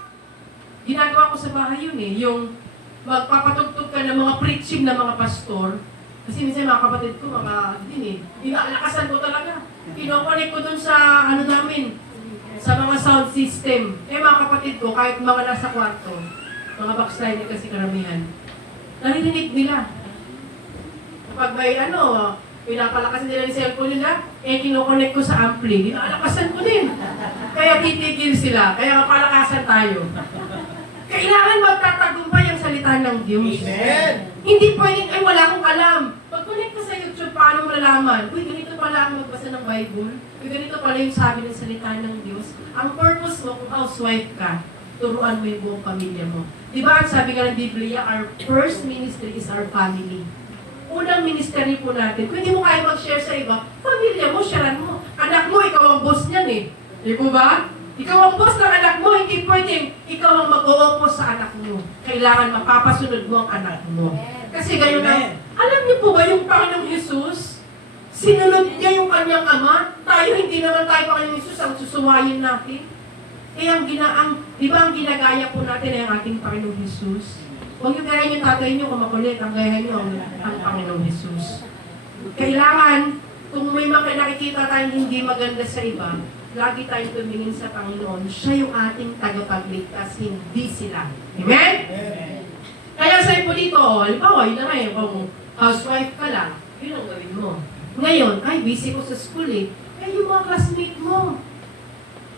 ginagawa ko sa bahay yun eh. Yung magpapatugtog ka ng mga preaching ng mga pastor. Kasi minsan mga kapatid ko, inaalakasan ko talaga. Kinokonek ko dun sa, namin, sa mga sound system. Mga kapatid ko, kahit mga nasa kwarto, mga backslider kasi karamihan, naririnig nila. Kapag may pinapalakasan nila yung cellphone nila, kinokonek ko sa ampli, inaalakasan ko din. Kaya titigil sila, kaya palakasan tayo. Kailangan magtatagumpay ang salita ng Diyos. Amen. Hindi pwedeng, wala akong alam. Pag-connect ka sa YouTube, paano mo nalaman? Uy, ganito pala ang magbasa ng Bible. Uy, ganito pala yung sabi ng salita ng Diyos. Ang purpose mo, kung housewife ka, turuan mo yung buong pamilya mo. Di ba, ang sabi nga ng Biblia, our first ministry is our family. Unang ministry po natin. Kung hindi mo kaya mag-share sa iba, pamilya mo, sharean mo. Anak mo, ikaw ang boss niyan eh. Di po ba? Ikaw ang boss ng anak mo, hindi pwedeng ikaw ang mag-o-oppose sa anak mo. Kailangan mapapasunod mo ang anak mo. Kasi gayon na, alam niyo po ba yung Panginoong Hesus? Sinunod niya yung kanyang ama. Tayo, hindi naman tayo Panginoong Hesus ang susuwayin natin. Kaya di ba ang ginagaya po natin ay ang ating Panginoong Hesus? Huwag yung gayahin yung tatay niyo kung makulit, ang gayahin niyo ang Panginoong Hesus. Kailangan, kung may mga nakikita tayong hindi maganda sa iba, lagi tayong tumingin sa Panginoon. Siya yung ating tagapagligtas, hindi sila. Amen? Amen. Kaya sa'yo po dito, halimbawa, yun na ngayon, kung housewife ka lang, yun ang gawin mo. Ngayon, busy ko sa school eh. Yung mga classmate mo.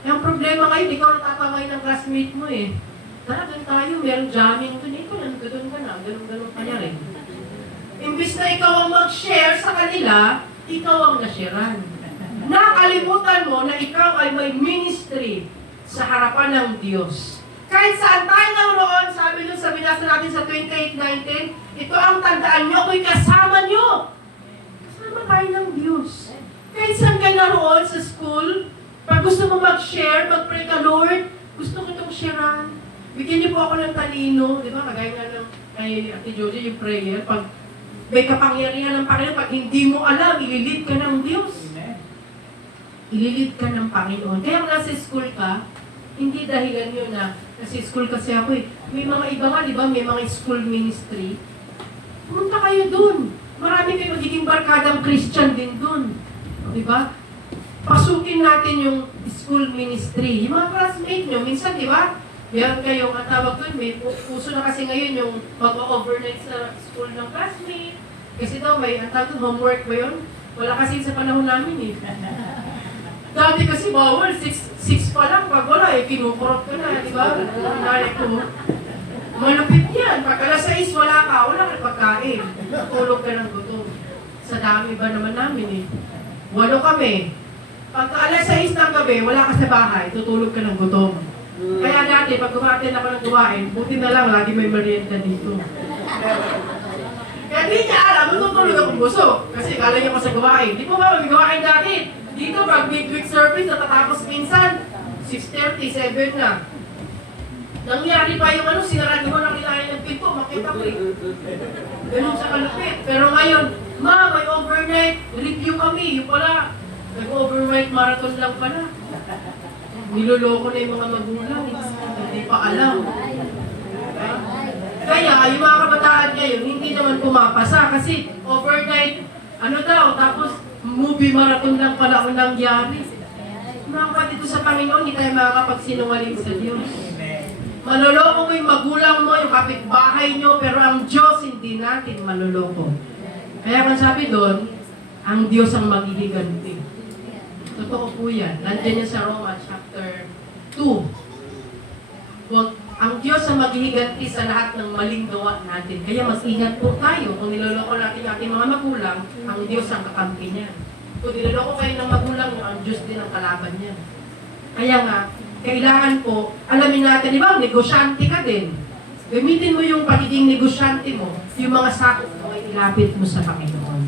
Ang problema ngayon, ikaw natatamay ng classmate mo eh. Tara, doon tayo, merong jamming doon. Ikaw, doon ka na, ganun ka niya rin. Imbis na ikaw ang mag-share sa kanila, ikaw ang nasharean. Nakalimutan mo na ikaw ay may ministry sa harapan ng Diyos. Kahit saan tayo naroon, sabi nyo, sabi nasa natin sa 28:19, ito ang tandaan nyo, ako'y kasama nyo. Kasama tayo ng Diyos. Kahit saan kayo naroon sa school, pag gusto mo mag-share, mag-pray ka, Lord, gusto ko itong sharean. Bigyan niyo po ako ng talino, di ba? Kagaya nga ng kay Ate Jojo, yung prayer, pag may kapangyarihan ng Panginoon, pag hindi mo alam, ililid ka ng Diyos. Ililid ka ng Panginoon. Kaya kung nasa school ka, hindi dahilan yun na nasa school kasi ako eh. May mga iba nga, di ba? May mga school ministry. Pumunta kayo dun. Marami kayo magiging barkadang Christian din dun. Di ba? Pasukin natin yung school ministry. Yung mga classmate nyo, minsan, di ba? Meron kayong ang tawag dun, may puso na kasi ngayon yung mag-overnight sa school ng classmate. Kasi daw, may ang tawag dun, homework ba yun? Wala kasi sa panahon namin eh. Dati kasi bawal, 6 pa lang, pag wala eh, kinukurot ka na, di ba? Nari ko, malupit yan. Pag alas 6, wala ka pagkain. Tulog ka ng gutom. Sa dami ba naman namin eh. 8 kami. Pag alas 6 ng gabi, wala ka sa bahay, tutulog ka ng gutom. Kaya dati, pag kumatin ako ng kumain, buti na lang, lagi may merienda dito. Kaya di niya alam, matutulog akong busog. Kasi kala niya ko sa gawain. Di po ba mag-gawain dati? Dito, pag midweek service, natatapos minsan, 6:30, 7 na. Nangyari pa yung sinarado mo ng ilahin ng pinto, makita ko eh. Ganun sa kalupit. Pero ngayon, ma, may overnight, review kami. Yung pala, nag-overnight marathon lang pala. Niloloko na yung mga magulang. Hindi pa alam. Kaya, yung mga kabataan ngayon, hindi naman pumapasa. Kasi overnight, tapos movie marathon lang pala ang nangyari. Mga kapatid sa Panginoon, hindi tayo makakapagsinungaling sa Diyos. Maloloko mo yung magulang mo, yung kapitbahay nyo, pero ang Diyos hindi natin maloloko. Kaya kung sabi doon, ang Diyos ang maghihiganti. Totoo po yan. Nandiyan yan sa Roma chapter 2. Ang Diyos ang maghihiganti sa lahat ng maling gawa natin. Kaya mas ingat po tayo. Kung niloloko natin yung ating mga magulang, ang Diyos ang kakampi niya. Kung niloloko kayo ng magulang nyo, ang Diyos din ang kalaban niya. Kaya nga, kailangan po, alamin natin, di ba, negosyante ka din. Gamitin mo yung pagiging negosyante mo, yung mga sakot mo ay ilapit mo sa Panginoon.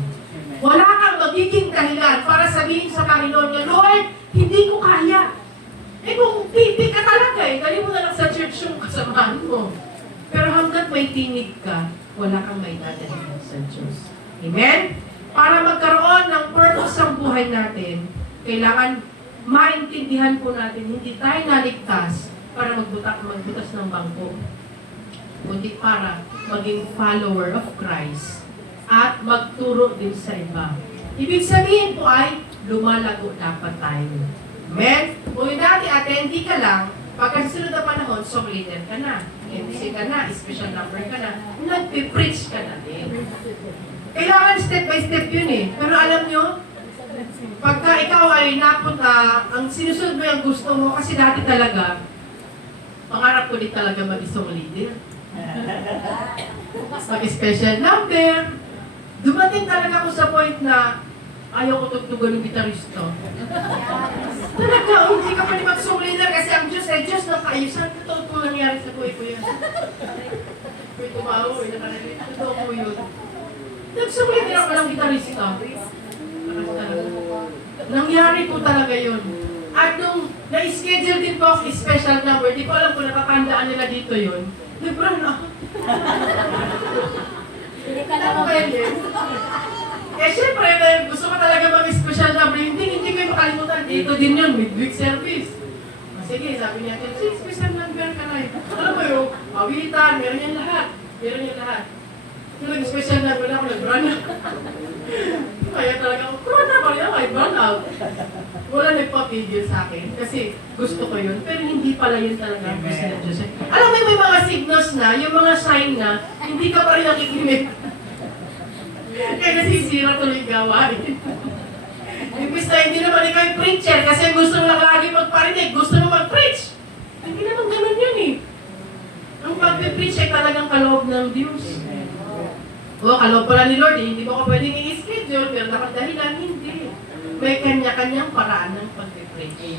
Wala kang magiging dahilan para sabihin sa Panginoon niya, Lord, hindi ko kaya. Kung titig ka talaga dali mo na lang sa church yung kasamahan mo. Pero hanggat may tinig ka, wala kang may dadalhin sa Diyos. Amen? Para magkaroon ng purpose ang buhay natin, kailangan maintindihan po natin, hindi tayo naligtas para magbutas ng bangko, kundi para maging follower of Christ at magturo din sa iba. Ibig sabihin po ay, lumalago dapat tayo. Amen? Kung yung dati attendee ka lang, pagka susunod na panahon, song leader ka na, MC ka na, special number ka na, nagpipreach ka na din. Kailangan step by step yun eh. Pero alam nyo, pagka ikaw ay napunta, ang sinusunod mo yung gusto mo, kasi dati talaga, pangarap ko din talaga mag-isong leader. Mag-special number. Dumating talaga ako sa point na ayaw ko tugtugan ng gitarista. Talaga, hindi ka pwede mag-song leader kasi ang Diyos ay Diyos ng kaayusan. Totoo po nangyari sa buhay ko yan. May tumawa, nakalagay. Totoo po yun. Nag-song leader ako ng gitarista. Nangyari po talaga yun. At nung na-schedule din po ang special number, di ko alam kung nakakandaan nila dito yun. Nag-run ako. Ano ba yun? Eh, syempre, gusto ko talaga mag-special number. Hindi ko yung makalimutan. Dito din yun, midweek service. Sige, sabi niya, sige, special number ka na. Alam mo yun, awitan, meron yan lahat. Meron yan lahat. Kung nag-special number na ako, nag-run ako. Kaya talaga ako, run ako yan, I run out. Wala nagpapigil sa akin, kasi gusto ko yun. Pero hindi pala yun talaga ang gusto ng Diyos. Alam mo, may mga signals na, yung mga sign na, hindi ka pa rin nakikinig. Kaya nasisira tuloy gawain. Imbis na hindi naman ikaw kayo preacher kasi gusto mo lang lagi magparinig, gusto mo mag-preach. Hindi naman ganun yun eh. Ang pag-preach ay talagang kaloob ng Diyos. O, kaloob pala ni Lord, hindi mo ka pwedeng i-schedule, pero nakadahilan, hindi. May kanya-kanyang paraan ng pag-preach.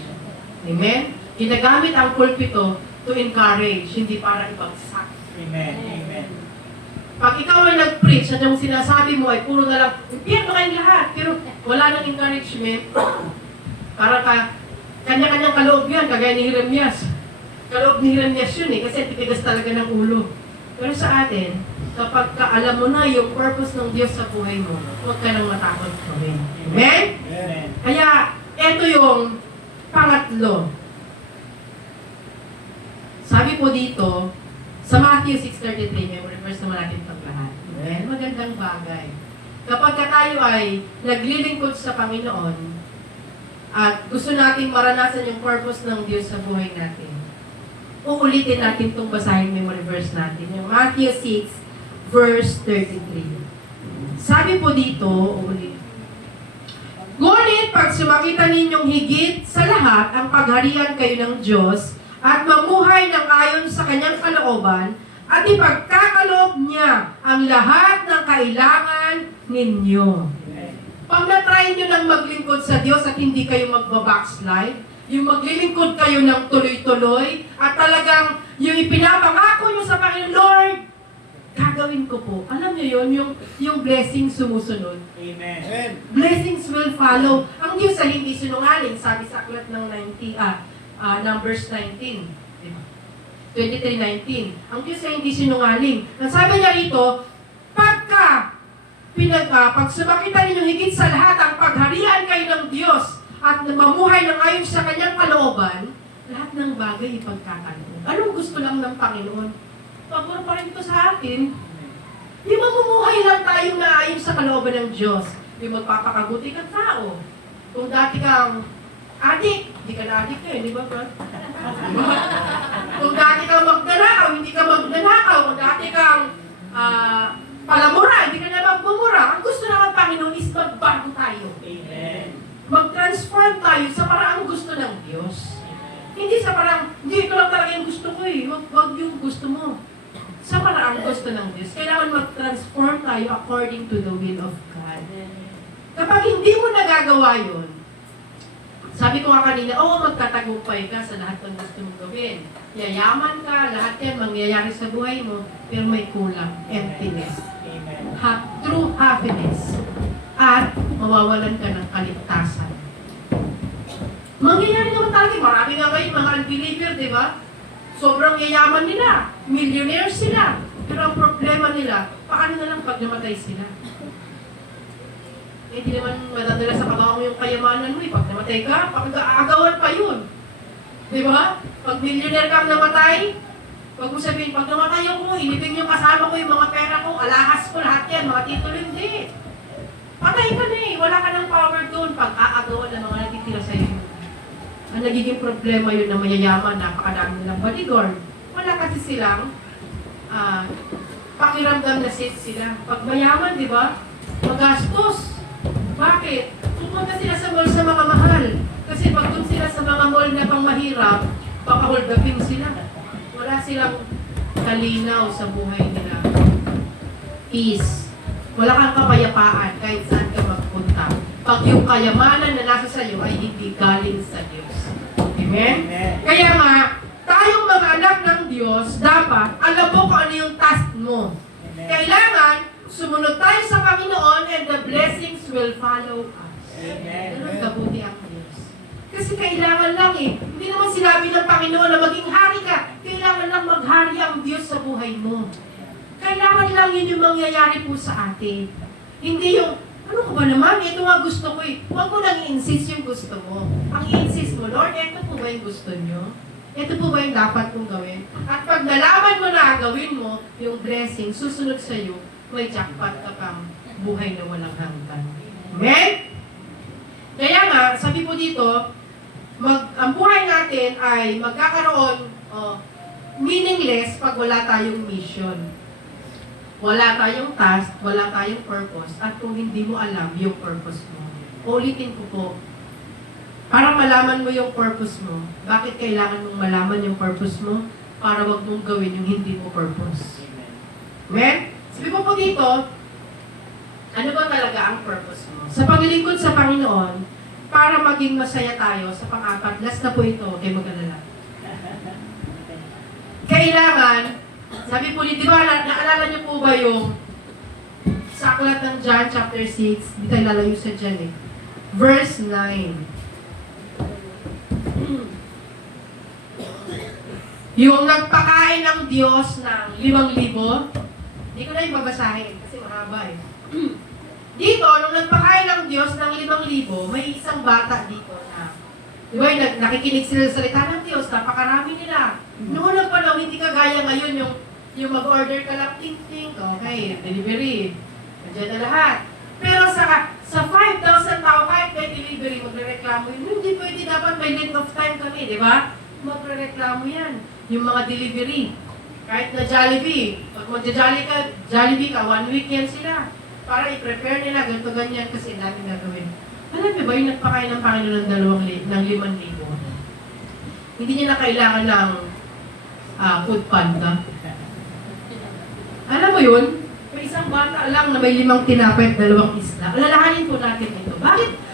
Amen? Ginagamit ang pulpito to encourage, hindi para ibagsak. Amen. Amen. Pag ikaw ay nag-preach at yung sinasabi mo ay puro na lang, impiyerno kayong lahat, pero wala nang encouragement, para kanya-kanyang kaloob yan, kagaya ni Jeremias. Kaloob ni Jeremias yun eh, kasi tipigas talaga ng ulo. Pero sa atin, kapag alam mo na yung purpose ng Diyos sa buhay mo, huwag ka nang matakot gawin. Amen? Amen. Kaya, eto yung pangatlo. Sabi po dito, sa Matthew 6:33, may reverse naman natin itong lahat. Amen? Magandang bagay. Kapag tayo ay naglilingkod sa Panginoon, at gusto nating maranasan yung purpose ng Diyos sa buhay natin, uulitin natin itong basahin memory verse natin. Yung Matthew 6, verse 33. Sabi po dito, ulit. Ngunit pag sumakita ninyong higit sa lahat ang pagharian kayo ng Diyos at mamuhay ng ayon sa kanyang kalooban at ipagkakaloob niya ang lahat ng kailangan ninyo. Pag na-try nyo ng maglingkod sa Diyos at hindi kayo magbabackslide, yung maglilingkod kayo ng tuloy-tuloy at talagang yung ipinapangako nyo sa Panginoon, Lord, gagawin ko po. Alam nyo yun, yung blessing sumusunod. Amen. Blessings will follow. Ang Diyos ay hindi sinungaling, sabi sa aklat ng Numbers 19. 23:19. Ang Diyos ay hindi sinungaling. Ang sabi niya rito, pag sumakita ninyo higit sa lahat ang pagharian kayo ng Diyos at mamuhay ng ayon sa kanyang kalooban, lahat ng bagay ipagkakaloob. Anong gusto lang ng Panginoon? Pabor pa rin ito sa atin. Yung mamumuhay lang tayong naayon sa kalooban ng Diyos. Yung magpapakabuti kang tao. Kung dati kang adik, hindi ka na adik eh, di ba bro? Kung dati kang magnanakaw, hindi ka magnanakaw. Kung dati kang palamura, hindi ka na magmumura. Ang gusto ng Panginoon is magbago tayo. Amen. Mag-transform tayo sa paraang gusto ng Diyos. Hindi sa paraang, hindi, ito lang talaga yung gusto ko eh. Wag yung gusto mo. Sa paraang gusto ng Diyos. Kailangan mag-transform tayo according to the will of God. Kapag hindi mo nagagawa yun, sabi ko nga kanina, magtatagumpay ka sa lahat ng gusto mong gawin. Yayaman ka, lahat yan mangyayari sa buhay mo, pero may kulang, emptiness. Amen. True happiness. At mawawalan ka ng kaligtasan. Mangyayari naman talaga, marami nga kayo, mga unbeliever, di ba? Sobrang yayaman nila, millionaires sila. Pero ang problema nila, paano na lang pag namatay sila? Hindi naman madadala sa kabaho yung kayamanan mo eh. Pag namatay ka, pag-aagawan pa yun. Di ba? Pag millionaire kang namatay, pag mo sabihin, pag namatay ako, ilibing yung kasama ko, yung mga pera ko, alahas ko, lahat yan, mga titulo, hindi. Patay ka na eh. Wala ka ng power doon pag aagawan ng mga natitira sa iyo. Ang nagiging problema yun na mayayaman, napakadami nilang bodyguard. Wala kasi silang pakiramdam na safe sila. Pag mayaman, di ba? Magastos. Bakit? Pupunta sila sa mall sa mga mahal. Kasi pag doon sila sa mga mall na pang mahirap, baka hold upin sila. Wala silang kalinaw sa buhay nila. Peace. Wala kang kapayapaan kahit saan ka magpunta. Pag yung kayamanan na nasa sayo ay hindi galing sa Diyos. Amen? Amen. Kaya nga, tayong mga anak ng Diyos, dapat alam mo kung ano yung task mo. Amen. Kailangan, sumunod tayo sa Panginoon and the blessings will follow us. Amen. Ganun kabuti ang Diyos. Kasi kailangan lang eh. Hindi naman sinabi ng Panginoon na maging hari ka. Kailangan lang maghari ang Diyos sa buhay mo. Kailangan lang yun yung mangyayari po sa atin. Hindi yung, ano ko ba naman? Ito nga gusto ko eh. Huwag mo lang i-insist yung gusto mo. Ang i-insist mo, Lord, ito po ba yung gusto nyo? Ito po ba yung dapat kong gawin? At pag nalaman mo na ang gawin mo, yung blessing, susunod sa iyo, may jackpot ka pang buhay na walang hanggan. Amen? Kaya nga, sabi po dito, ang buhay natin ay magkakaroon meaningless pag wala tayong mission. Wala tayong task, wala tayong purpose, at kung hindi mo alam yung purpose mo. Ulitin ko po, Para malaman mo yung purpose mo. Bakit kailangan mong malaman yung purpose mo? Para wag mong gawin yung hindi mo purpose. Amen. Amen? Sabi ko po dito, ano ba talaga ang purpose mo? Sa paglilingkod sa Panginoon, para maging masaya tayo sa pang-apat, last na po ito, kayo mag-alala. Kailangan, sabi po, di ba, naalala niyo po ba yung sa aklat ng John chapter 6, di tayo lalayo sa dyan eh. Verse 9. Yung nagpakain ng Diyos ng 5,000, hindi ko na yung babasahin kasi mahaba eh. Dito, nung nagpakain ng Diyos ng 5,000, may isang bata dito na, di ba, nakikinig sila sa salita ng Diyos, napakarami nila. Noong unang panahon, hindi kagaya ngayon yung mag-order ka lang, ting-ting, okay, delivery, nandiyan na lahat. Pero sa 5,000 tao, kahit may delivery, magre-reklamo yun, hindi pwede, dapat may length of time kami, di ba? Magre-reklamo yan. Yung mga delivery, kahit na Jollibee, pag Jollibee ka, 1 week yan sila. Para i-prepare nila, ganito ganyan, kasi dami gagawin. Alam niyo ba, yung nagpakain ng Panginoon ng 5,000, hindi niya na kailangan ng food panda. Alam mo yun, may isang bata lang na may 5 tinapay at 2 isla. Alalahanin po natin ito.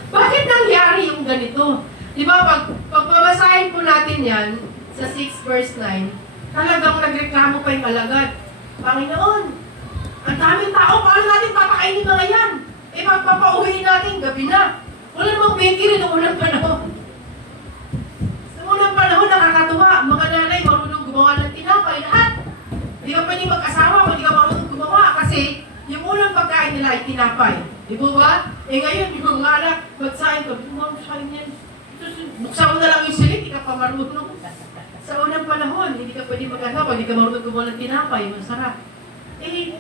Bakit nangyari yung ganito? Di ba, pag babasahin po natin yan, sa 6 verse 9, talagang nagreklamo pa yung alagad. Panginoon, ang daming tao, paano natin papakainin mga yan? Eh, magpapauwi natin, gabi na. Wala namang bakery noong unang panahon. Sa unang panahon, nakakatuwa. Mga nanay, marunong gumawa ng tinapay, lahat. Hindi ka pwedeng mag-asawa kung hindi ka marunong gumawa kasi yung unang pagkain nila ay tinapay. Di ba ba? Eh ngayon, yung mga anak, magsahin ka, magsahin yan. Buksan mo na lang yung silid, hindi ka pa marunong. Sa unang panahon, hindi ka pwedeng mag-asawa, hindi ka marunong gumawa ng tinapay, masarap. Eh,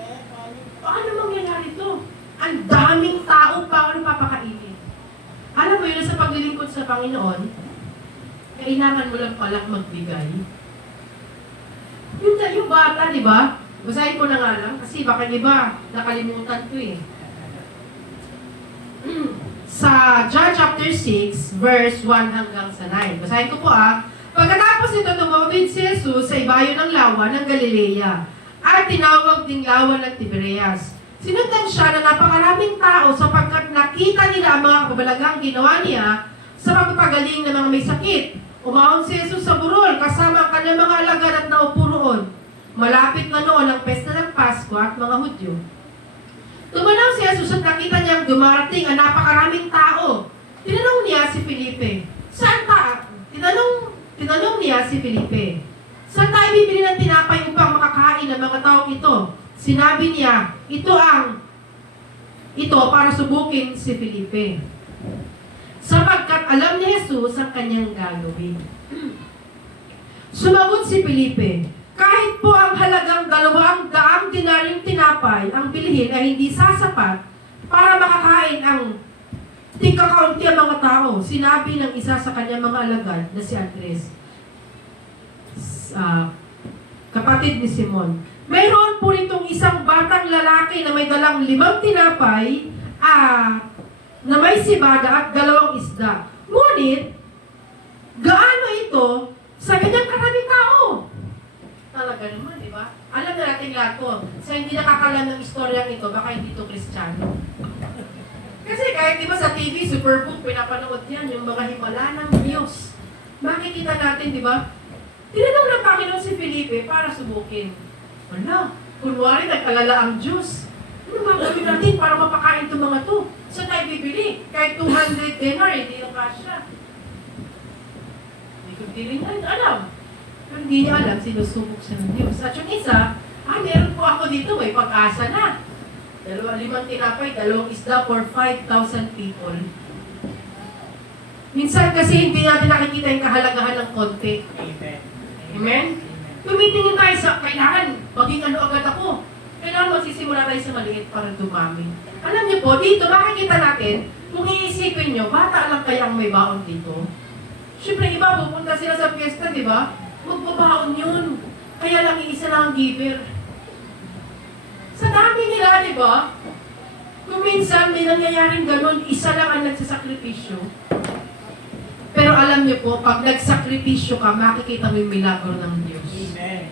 paano mangyayari ito? Ang daming tao, paano papakainin? Alam mo yun, sa paglilingkod sa Panginoon, kailangan mo lang palang magbigay. Yung bata, di ba? Basahin ko na nga lang, kasi baka di ba, nakalimutan ko eh. Sa John chapter 6, verse 1 hanggang sa 9. Basahin ko po Pagkatapos nito, tumawid si Jesus sa ibayo ng lawa ng Galilea at tinawag ding lawa ng Tiberias. Sinundan siya na napakaraming tao sapagkat nakita nila ang mga kabalaghang ginawa niya sa pagpapagaling ng mga may sakit. Umahon si Jesus sa burol kasama ang kanyang mga alagad at naupo roon. Malapit na noon ang pesta ng Pasko at mga Hudyo. Tumanaw si Jesus at nakita niyang dumarating ang napakaraming tao. Tinanong niya si Felipe, saan ka? Tinanong niya si Felipe, saan tayo bibili ng tinapay upang makakain ng mga taong ito? Sinabi niya, ito para subukin si Felipe. Sapagkat alam ni Jesus ang kanyang gagawin. Sumagot si Felipe, kahit po ang halagang 200 denaryong tinapay ang bilhin ay hindi sasapat para makakain ang tingkakaunti ang mga tao. Sinabi ng isa sa kanyang mga alagad na si Andres, kapatid ni Simon, mayroon po nitong isang batang lalaki na may dalang 5 tinapay na may sibada at 2 isda. Ngunit, gaano ito sa ganyang karaming tao? Talaga naman, di ba? Alam na natin lahat po, sa hindi nakakalam ng istoryang ito, baka hindi ito Kristiyano. Kasi kahit di ba sa TV, Superbook, pinapanood yan, yung mga himala ng Diyos. Makikita natin, di ba? Tinanong ng Panginoon si Felipe para subukin. Wala, kunwari nagkalala ang Diyos. Ano ba gawin natin para mapakain itong mga to? Saan tayo bibili? Kahit 200 dinar, hindi yung kasya. Hindi rin alam. Pero hindi niya alam, sinusubok siya ng Diyos. At yung isa, meron po ako dito, may pag-asa na. 5 tinapay, 2 isda for 5,000 people. Minsan kasi hindi natin nakikita yung kahalagahan ng konti. Amen. Amen? Tumitingin tayo sa, kailangan, maging agad ako. Kailangan magsisimula tayo sa maliit para dumami. Alam niyo po, dito makikita natin, kung iisipin niyo, bata lang kaya ang may baon dito. Siyempre, iba, pupunta sila sa fiesta, di ba? Magbabaon yun. Kaya lang iisa lang ang giver. Sa dami nila, di ba? Kung minsan may nangyayaring ganun, isa lang ang nagsasakripisyo. alam niyo po, pag nagsakripisyo ka, makikita mo yung milagro ng Diyos. Amen.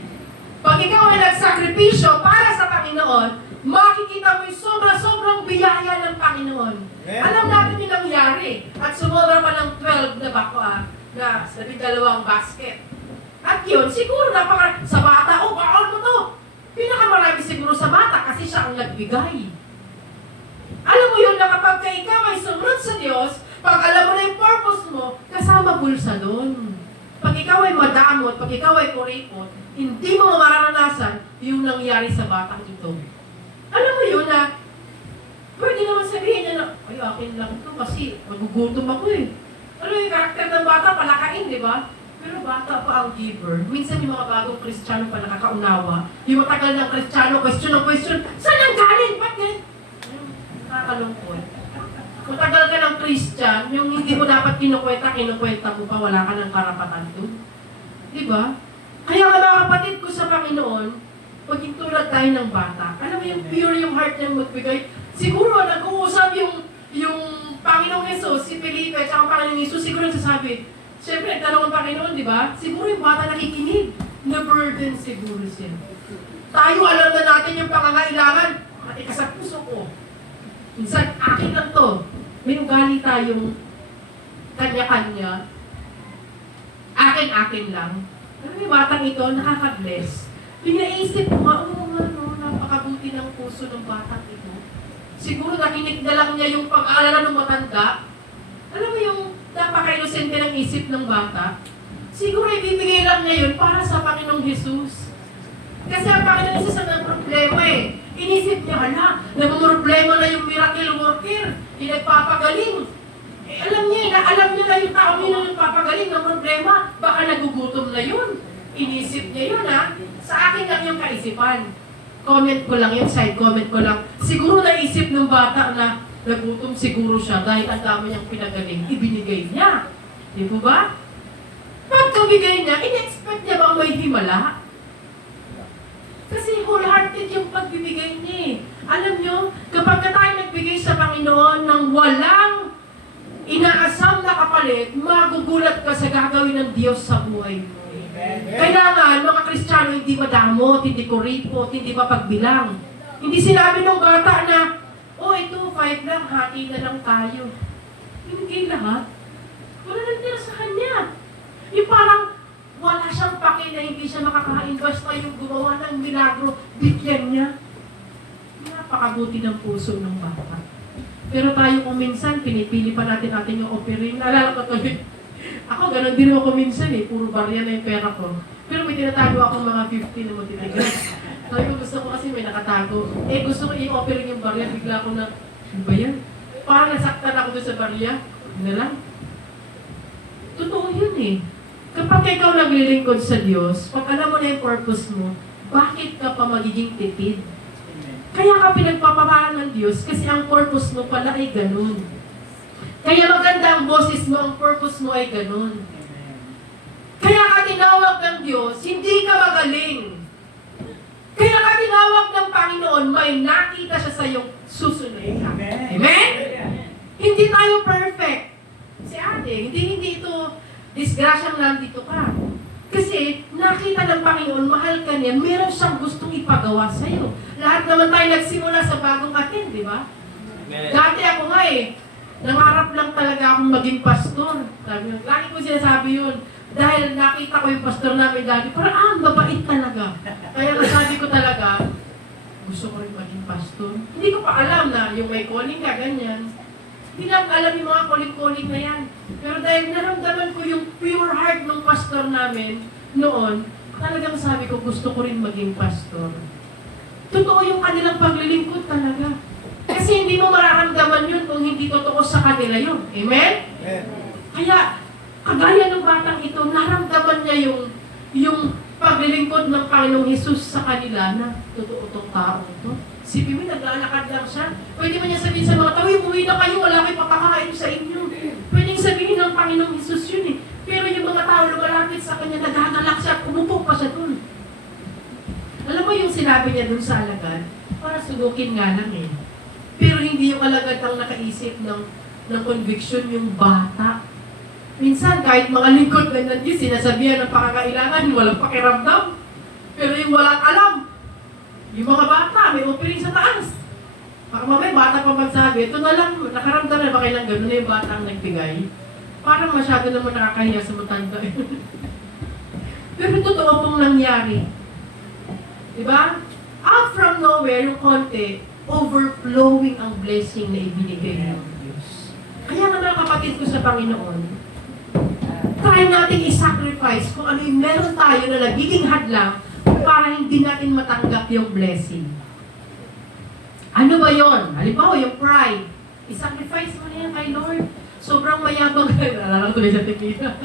Pag ikaw ay nagsakripisyo para sa Panginoon, makikita mo yung sobrang biyaya ng Panginoon. Amen. Alam natin yung nangyari. At sumobra pa ng 12 na bako, na 12 basket. At yun, siguro sa bata, baon mo to. Pinakamarami siguro sa bata kasi siya ang nagbigay. Alam mo yun na kapag ikaw ay sumunod sa Diyos, pag alam mo na yung purpose mo, kasama bulsa doon. Pag ikaw ay madamot, pag ikaw ay kuripot, hindi mo mararanasan yung nangyari sa batang ito. Alam mo yun na, pwede naman sabihin niya na, ay akin lang ito kasi magugutom ako eh. Ano yung karakter ng bata, palakain, di ba? Pero bata pa ang giver. Minsan yung mga bagong Kristiyano pa nakakaunawa. Yung matagal ng Kristiyano, question, saan ang galing? Ba't ganyan? Nakakalungkot. Matagal ka ng Christian, yung hindi mo dapat kinukwenta mo pa, wala ka ng karapatan doon. Di ba? Kaya mga kapatid ko sa Panginoon, maging tulad tayo ng bata. Alam mo yung pure yung heart niyang magbigay. Siguro nag-uusap yung Panginoong Yesus, si Felipe, at ang Panginoong Yesus, siguro nagsasabi, siyempre, tanong ang Panginoon, di ba? Siguro yung bata nakikinig. Na-burden siguro siya. Tayo alam na natin yung pangangailangan. Matikas sa puso ko. Minsan, akin lang to. May ugali tayong kanya-kanya. Akin-akin lang. Alam mo yung batang ito, nakaka-bless. Pinaisip ko nga, napakabuti ng puso ng batang ito. Siguro nakinig na lang niya yung pag-aalala ng matanda. Alam mo yung napaka-inosente ng isip ng bata? Siguro ibibigay lang niya yun para sa Panginoong Jesus. Kasi ang Panginoong Jesus ang problema eh. Inisip niya, namumroblema na yung miracle worker. Nagpapagaling. Alam niya na yung tao niya yung papagaling ng problema. Baka nagugutom na yun. Inisip niya yun Sa akin lang yung kaisipan. Comment ko lang yun, side comment ko lang. Siguro naisip ng bata na nagutom siguro siya dahil ang dami niyang pinagaling. Ibinigay niya. Di po ba? Pagkabigay niya, in-expect niya bang may himala? Kasi wholehearted yung pagbibigay niya eh. Alam nyo, kapag tayo nagbigay sa Panginoon ng walang inaasam na kapalit, magugulat ka sa gagawin ng Diyos sa buhay mo. Kailangan, mga Kristiyano, hindi madamot, hindi kuripot, hindi mapagbilang. Hindi sinabi ng bata na, ito, 5 lang, hati na lang tayo. Hindi lahat. Wala nang tira sa kanya. Yung parang, wala siyang pake na hindi siya makakain, basta yung gumawa ng milagro, bigyan niya. Napakabuti ng puso ng bata. Pero tayo kung minsan, pinipili pa natin yung offering. Naalala ko tuloy. Ako, ganun din ako minsan puro barya na yung pera ko. Pero may tinatago akong mga 50 na matitigas. Sabi ko, gusto ko kasi may nakatago. Gusto ko i-offering yung barya, bigla ko na, ano ba yan? Parang nasaktan ako doon sa barya. Ano lang? Totoo yun Kapag ikaw naglilingkod sa Diyos, pag alam mo na yung purpose mo, bakit ka pa magiging tipid? Kaya ka pinagpapamahan ng Diyos kasi ang purpose mo pala ay ganun. Kaya maganda ang boses mo, ang purpose mo ay ganun. Kaya ka tinawag ng Diyos, hindi ka magaling. Kaya ka tinawag ng Panginoon, may nakita siya sa iyong susunod. Amen? Hindi tayo perfect. Si ate, hindi ito disgrasyang nandito ka. Kasi nakita ng Panginoon, mahal ka niya, meron siyang gustong ipagawa sa iyo. Lahat naman tayo nagsimula sa bagong atin, di ba? Dati ako nga nangarap lang talaga akong maging pastor. Lagi ko sinasabi yun. Dahil nakita ko yung pastor namin dati, parang mabait talaga. Kaya nasabi ko talaga, gusto ko rin maging pastor. Hindi ko pa alam na yung may calling ka, ganyan. Hindi lang alam yung mga calling na yan. Pero dahil naramdaman ko yung pure heart ng pastor namin noon, talagang sabi ko, gusto ko rin maging pastor. Totoo yung kanilang paglilingkod talaga. Kasi hindi mo mararamdaman yun kung hindi totoo sa kanila yun. Amen? Amen. Kaya, kagaya ng batang ito, naramdaman niya yung paglilingkod ng Panginoong Jesus sa kanila na totoo itong tao ito. Si Pimi, naglalakad lang siya. Pwede mo niya sabihin sa mga tao, umuwi na kayo, wala kayo papakain sa inyo. Pwede sabihin ng Panginoong Jesus yun Pero yung mga tao lumalapit sa kanya, nagagalak siya, umupo pa siya dun. Alam mo yung sinabi niya dun sa alagad? Para sudukin nga lang Pero hindi yung alagad ang nakaisip ng conviction yung bata. Minsan, kahit mga lingkod na nandiyo, sinasabihan ng pakakailangan, walang pakiramdam. Pero yung walang alam, yung mga bata, may opening sa taas. Baka mamaya, bata pa magsabi, ito na lang, nakaramdam na ba kailang gano'n na yung bata ang nagbigay? Parang masyado naman nakakahiya sa matanda. Pero totoo pong nangyari. Diba? Out from nowhere, yung konti, overflowing ang blessing na ibinigay ng Diyos. Kaya nga mga kapatid ko sa Panginoon, try natin i-sacrifice kung ano yung meron tayo na nagiging hadlang para hindi natin matanggap yung blessing. Ano ba yon? Halimbawa, yung pride. I-sacrifice mo na yan kay Lord. Sobrang mayabang. Nalalang tuloy sa tequila.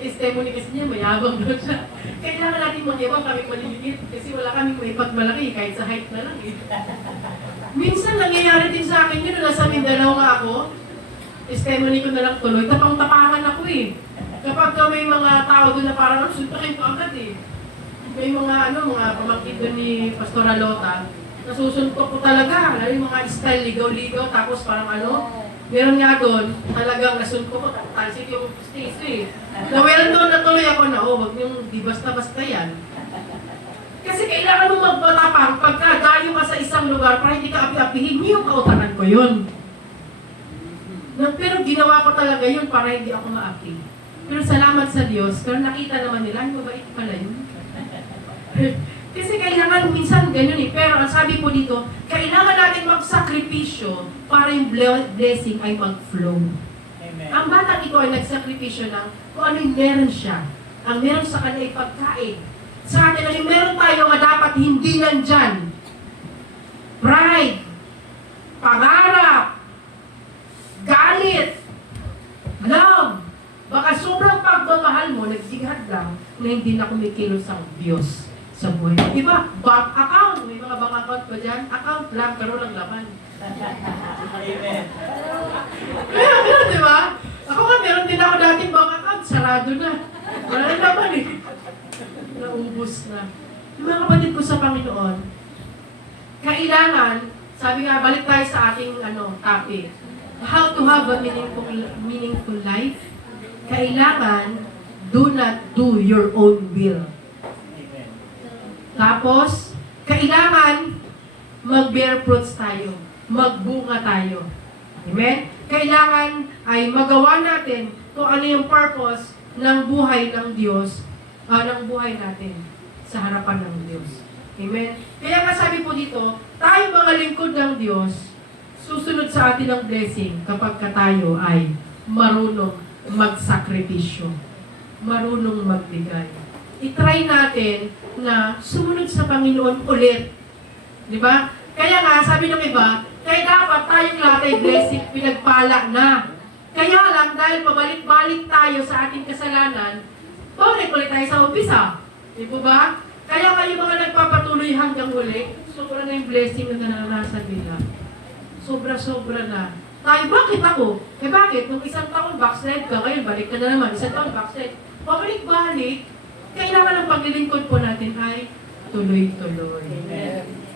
Testimony kasi niya, mayabang daw siya. Kailangan natin magyabang kami maliliit kasi wala kaming may pagmalaki kahit sa height na lang eh. Minsan nangyayari din sa akin yun, nasa Mindanao nga ako, testimony ko na lang tuloy, tapang-tapangan ako eh. Kapag may mga tao doon na parang suntakin ko agad eh. May mga mga pamangkin doon ni Pastor Alota, nasusuntok ko talaga, lalo yung mga style ligaw-ligaw, tapos parang meron nga doon, talagang nasuntok ko, talsik yung stage eh. Nawalan doon na tuloy ako na, wag yung di basta-basta yan. Kasi kailangan mo magpatapang pagka dayo ka sa isang lugar para hindi ka api-apihin, yung kautangan ko yun. Pero ginawa ko talaga yun para hindi ako maapi. Pero salamat sa Diyos, pero nakita naman nila, ay mabait pala yun. Kasi kailangan minsan ganyan eh. Pero ang sabi po dito, kailangan natin magsakripisyo para yung blessing ay mag-flow. Amen. Ang batang ito ay nagsakripisyo ng kung ano yung meron siya. Ang meron sa kanya ay pagkain. Sa atin, yung meron tayo nga dapat hindi nandyan. Pride, pangarap, galit, love. Baka sobrang pagmamahal mo, nagsigad lang na hindi na kumikilos ang Diyos sa buhay. Diba? Bank account. May mga bank account ba dyan? Account lang, pero lang laman. Amen. Meron, diba? Ako nga, meron din ako dating bank account. Sarado na. Wala na naman eh. Naubos na. Yung mga kapatid ko sa Panginoon, kailangan, sabi nga, balik tayo sa ating topic. How to have a meaningful life. Kailangan, do not do your own will. Amen. Tapos, kailangan mag-bear fruits tayo. Magbunga tayo. Amen? Kailangan ay magawa natin kung ano yung purpose ng buhay ng Diyos, ng buhay natin sa harapan ng Diyos. Amen? Kaya nga sabi po dito, tayo mga lingkod ng Diyos, susunod sa atin ang blessing kapag tayo ay marunong magsakripisyo, marunong magbigay. I-try natin na sumunod sa Panginoon ulit. Di ba? Kaya nga, sabi ng iba, kaya dapat tayong lahat ay blessing, pinagpala na. Kaya lang, dahil pabalik-balik tayo sa ating kasalanan, balik-balik tayo sa umpisa. Di po ba? Kaya nga yung mga nagpapatuloy hanggang huli, sobra na yung blessing na naranasan nila. Sobra-sobra na. Tayo, bakit ako? Bakit? Nung isang taon backslide ka, ngayon balik ka na naman. Isang taon backslide. Pabalik-balik, kailangan ng paglilingkod po natin ay tuloy-tuloy.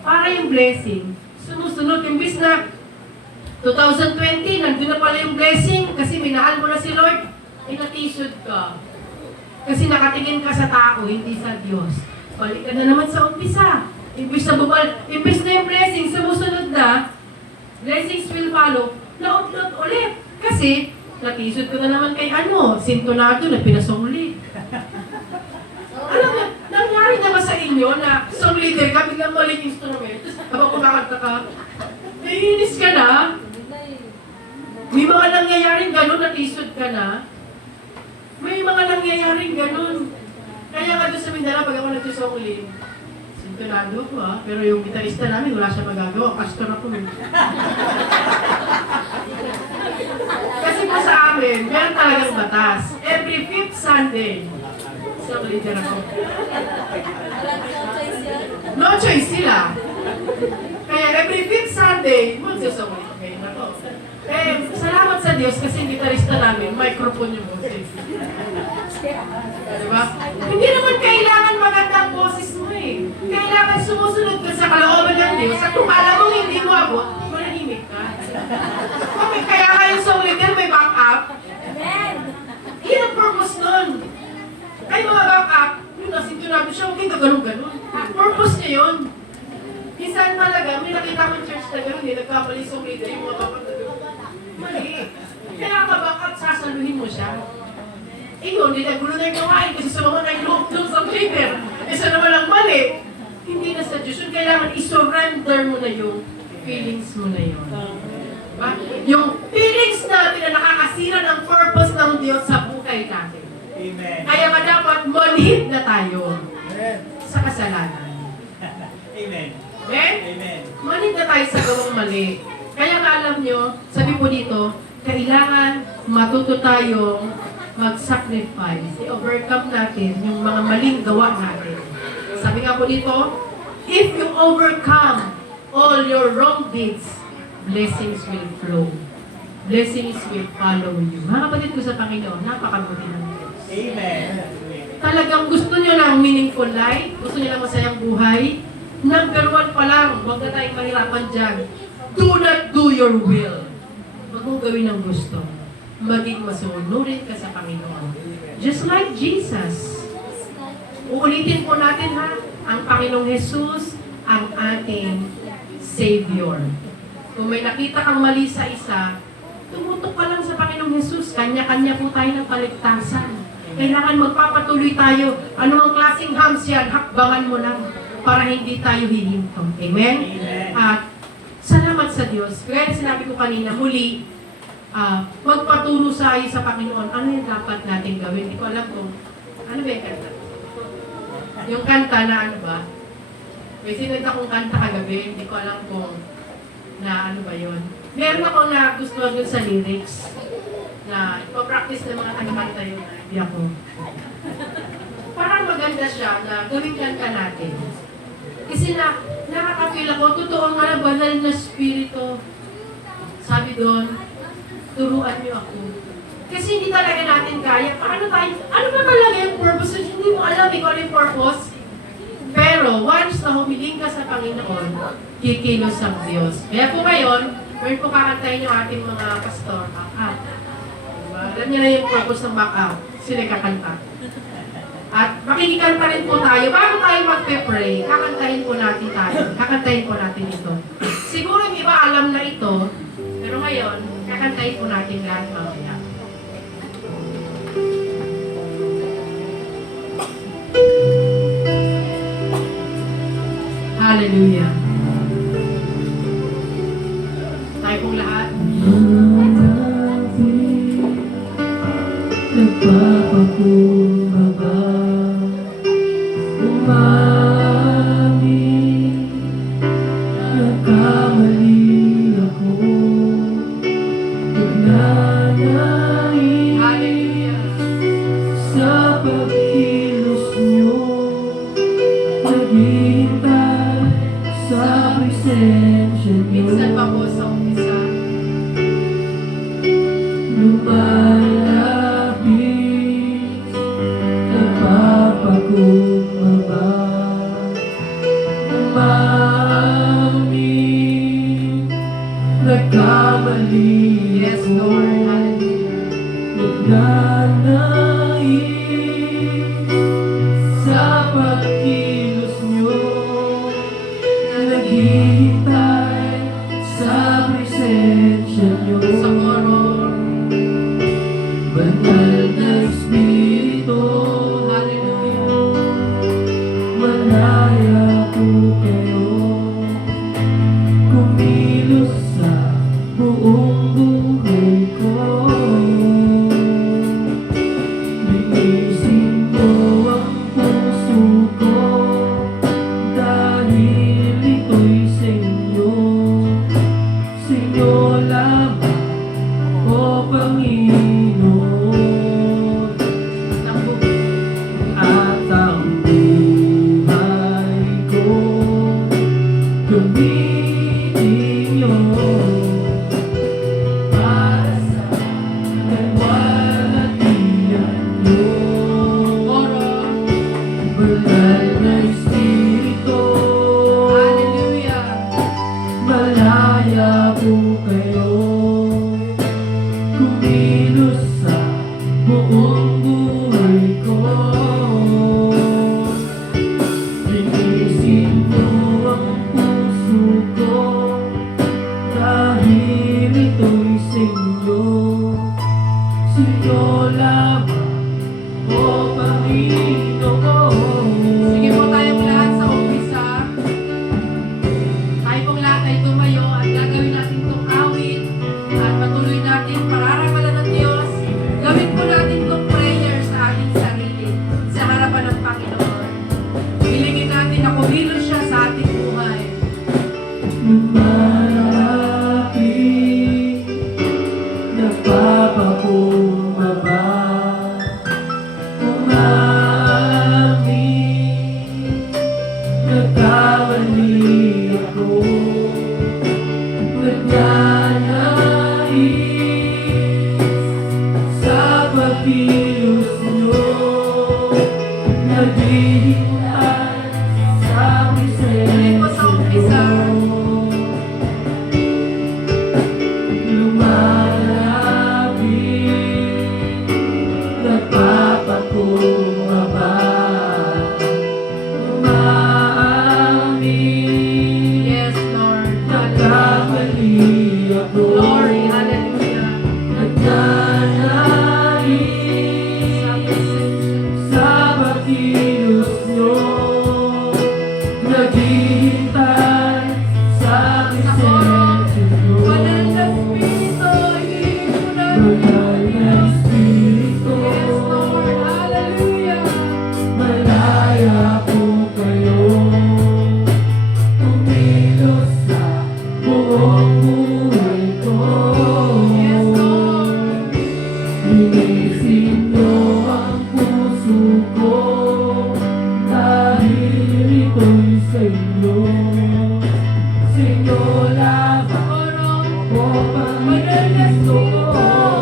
Para yung blessing, sumusunod. Imbis na 2020, nandun na pala yung blessing kasi minahal mo na si Lord, inatisod ka. Kasi nakatingin ka sa tao, hindi sa Diyos. Balik ka na naman sa umpisa. Imbis na yung blessing, sumusunod na, blessings will follow, laot-laot ulit. Kasi, natisod ko na naman kay sintonado na pinasong ulit. Alam mo, nangyari na ba sa inyo na song leader ka, biglang maling instrument, tapos habang kumakanta ka, naiinis ka na? May mga nangyayaring gano'n, natisod ka na? May mga nangyayaring gano'n. Kaya nga doon sa Mindanao, pag ako nagsusong ulit, sintonado ko pero yung gitarista namin, wala siya magagawa, pastor ako. Kasi po sa amin, meron talagang batas. Every 5th Sunday, isang leader ako. No choice sila. Kaya every 5th Sunday, magsusaway. Okay na to. Salamat sa Diyos kasi yung gitarista namin, microphone yung boses. Diba? Hindi naman kailangan maganda ang boses mo eh. Kailangan sumusunod ka sa kalooban ng Diyos at kung alam mo hindi mo abot, manahimik ka. Okay, kaya nga yung song leader may back up. niyo yun. Minsan talaga, may nakita ko church na gano'n, nagkamali sa leader, yung mga kapatid. Mali. Kaya kabak at sasaluhin mo siya. Eh yun, nilagulong na yung gawain kasi sumama na yung loob doon sa leader. Isa naman ang mali. Hindi na sa Diyos. Yun, kailangan i-surrender mo na yung feelings mo na yun. Diba? Yung feelings natin na nakakasira ng purpose ng Diyos sa buhay natin. Amen. Kaya nga dapat manhid na tayo Amen. sa kasalanan. Amen. Amen? Amen. Manhid na tayo sa gawang mali. Kaya nga alam nyo, sabi po dito, kailangan matuto tayong mag-sacrifice. I-overcome natin yung mga maling gawa natin. Sabi nga po dito, if you overcome all your wrong deeds, blessings will flow. Blessings will follow you. Mga kapatid ko sa Panginoon, napakabuti ng Diyos. Amen. Talagang gusto nyo ng meaningful life, gusto nyo ng masayang buhay, number one pa lang, huwag na tayong mahirapan dyan. Do not do your will. Huwag mong gawin ang gusto. Maging masunurin ka sa Panginoon. Just like Jesus. Uulitin po natin ha, ang Panginoong Jesus, ang ating Savior. Kung may nakita kang mali sa isa, tumutok ka lang sa Panginoong Jesus. Kanya-kanya po tayo ng paligtasan. Kailangan magpapatuloy tayo. Anong klaseng hams yan, hakbangan mo lang para hindi tayo hihinto. Amen? Amen. At salamat sa Diyos. Kaya sinabi ko kanina, muli, magpaturo tayo sa Panginoon. Ano yung dapat natin gawin? Hindi ko alam kung, ano ba yung kanta? Yung kanta na ano ba? May sinunod akong kanta kagabi, hindi ko alam kung na ano ba yun. Meron ako na gusto dun sa lyrics na ipapractice ng mga taga-kanta yun na hindi ako. Parang maganda siya na gawing kanta natin. Kasi nakaka-feel ako, totoo nga na banal na spirito. Sabi doon, turuan niyo ako. Kasi hindi talaga natin kaya. Paano tayo, ano ba talaga yung purpose? Hindi mo alam kung ano yung purpose. Pero once na humiling ka sa Panginoon, kikilos ang Diyos. Kaya po ngayon, meron po kakantayin yung ating mga pastor, back-up. Diba? Alam niyo na yung purpose ng back-up. Sila kakanta. At makikikanta rin po tayo. Bago tayo magpe-pray, kakantahin po natin tayo. Kakantahin po natin ito. Siguro yung iba alam na ito, pero ngayon, kakantahin po natin lahat mamaya. Hallelujah. Tayo pong lahat. Nagpapakumbaba, umami, nagkamali ako, nagnanais Hallelujah. sa pagkilos niyo, naghihintay sa presensya niyo. Minsan pa po sa umpisa. Lumalapit, nagpapakumbaba, umami, nagkamali Yes, ako, Lord. Hallelujah. nagnanais sa pagkilos niyo, naghihintay sa presensya niyo. Sa koro. Banal na Espiritu, Hallelujah. malaya po kayo, kumilos sa buong buhay ko. Linisin mo ang puso ko, dahil ito'y sa inyo lamang, o Panginoon. At ang buhay ko, gamitin niyo para sa kalwalhatian niyo. Banal na Espiritu, Hallelujah. malaya po kayo, kumilos sa buong buhay ko. Linisin mo Sinyo lamang, O Panginoon. Sige po tayong lahat sa umpisa. Tayo pong lahat ay tumayo at gagawin natin itong awit at patuloy natin pararangalan ng Diyos. Gawin po natin itong prayer sa ating sarili sa harapan ng Panginoon. Hilingin natin na kumilos siya sa ating buhay. Lumalapit, nagpapakumbaba, umamin, nagkamali ako, nagnanais sa pagkilos nyo, naghihintay sa Ulit po sa umpisa. lumalapit, nagpapakumbaba, umaamin, Yes, Lord. nagkamali ako, Glory. Hallelujah. nagnanais sa pagkilos nyo, naghihintay sa presensya nyo. Banal na Espiritu, hiling po natin. Banal na Espiritu, Yes, Lord. Hallelujah. malaya po kayo, kumilos sa buong buhay ko. Yes, Lord. Linisin nyo ang puso ko, dahil ito'y sa inyo. Sa inyo lamang, O Panginoon.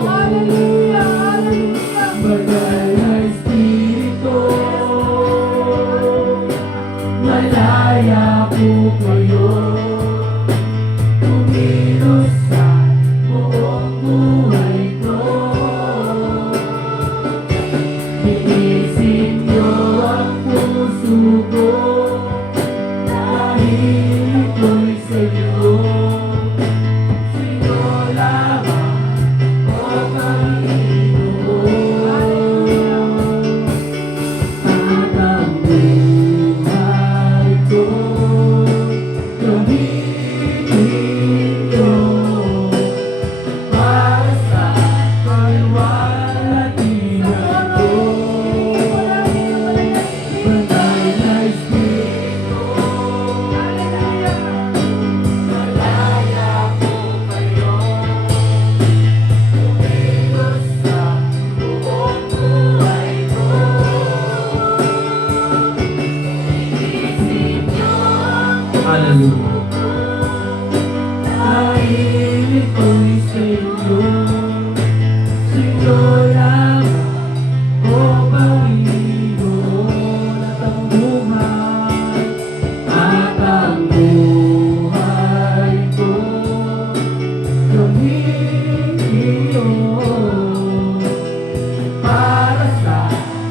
Hallelujah. Hallelujah. Banal na Espiritu, malaya po kayo, kumilos sa buong buhay ko. Linisin nyo ang puso ko, dahil ito'y sa inyo. Sa inyo lamang, O Panginoon. At ang buhay ko, gamitin nyo para sa kalwalhatian ko. Banal na Espiritu, malaya po kayo, kumilos sa buong buhay ko. Linisin nyo ang Hallelujah. dahil ito'y sa inyo. Sa inyo lamang, O Panginoon, at ang buhay ko, gamitin nyo para sa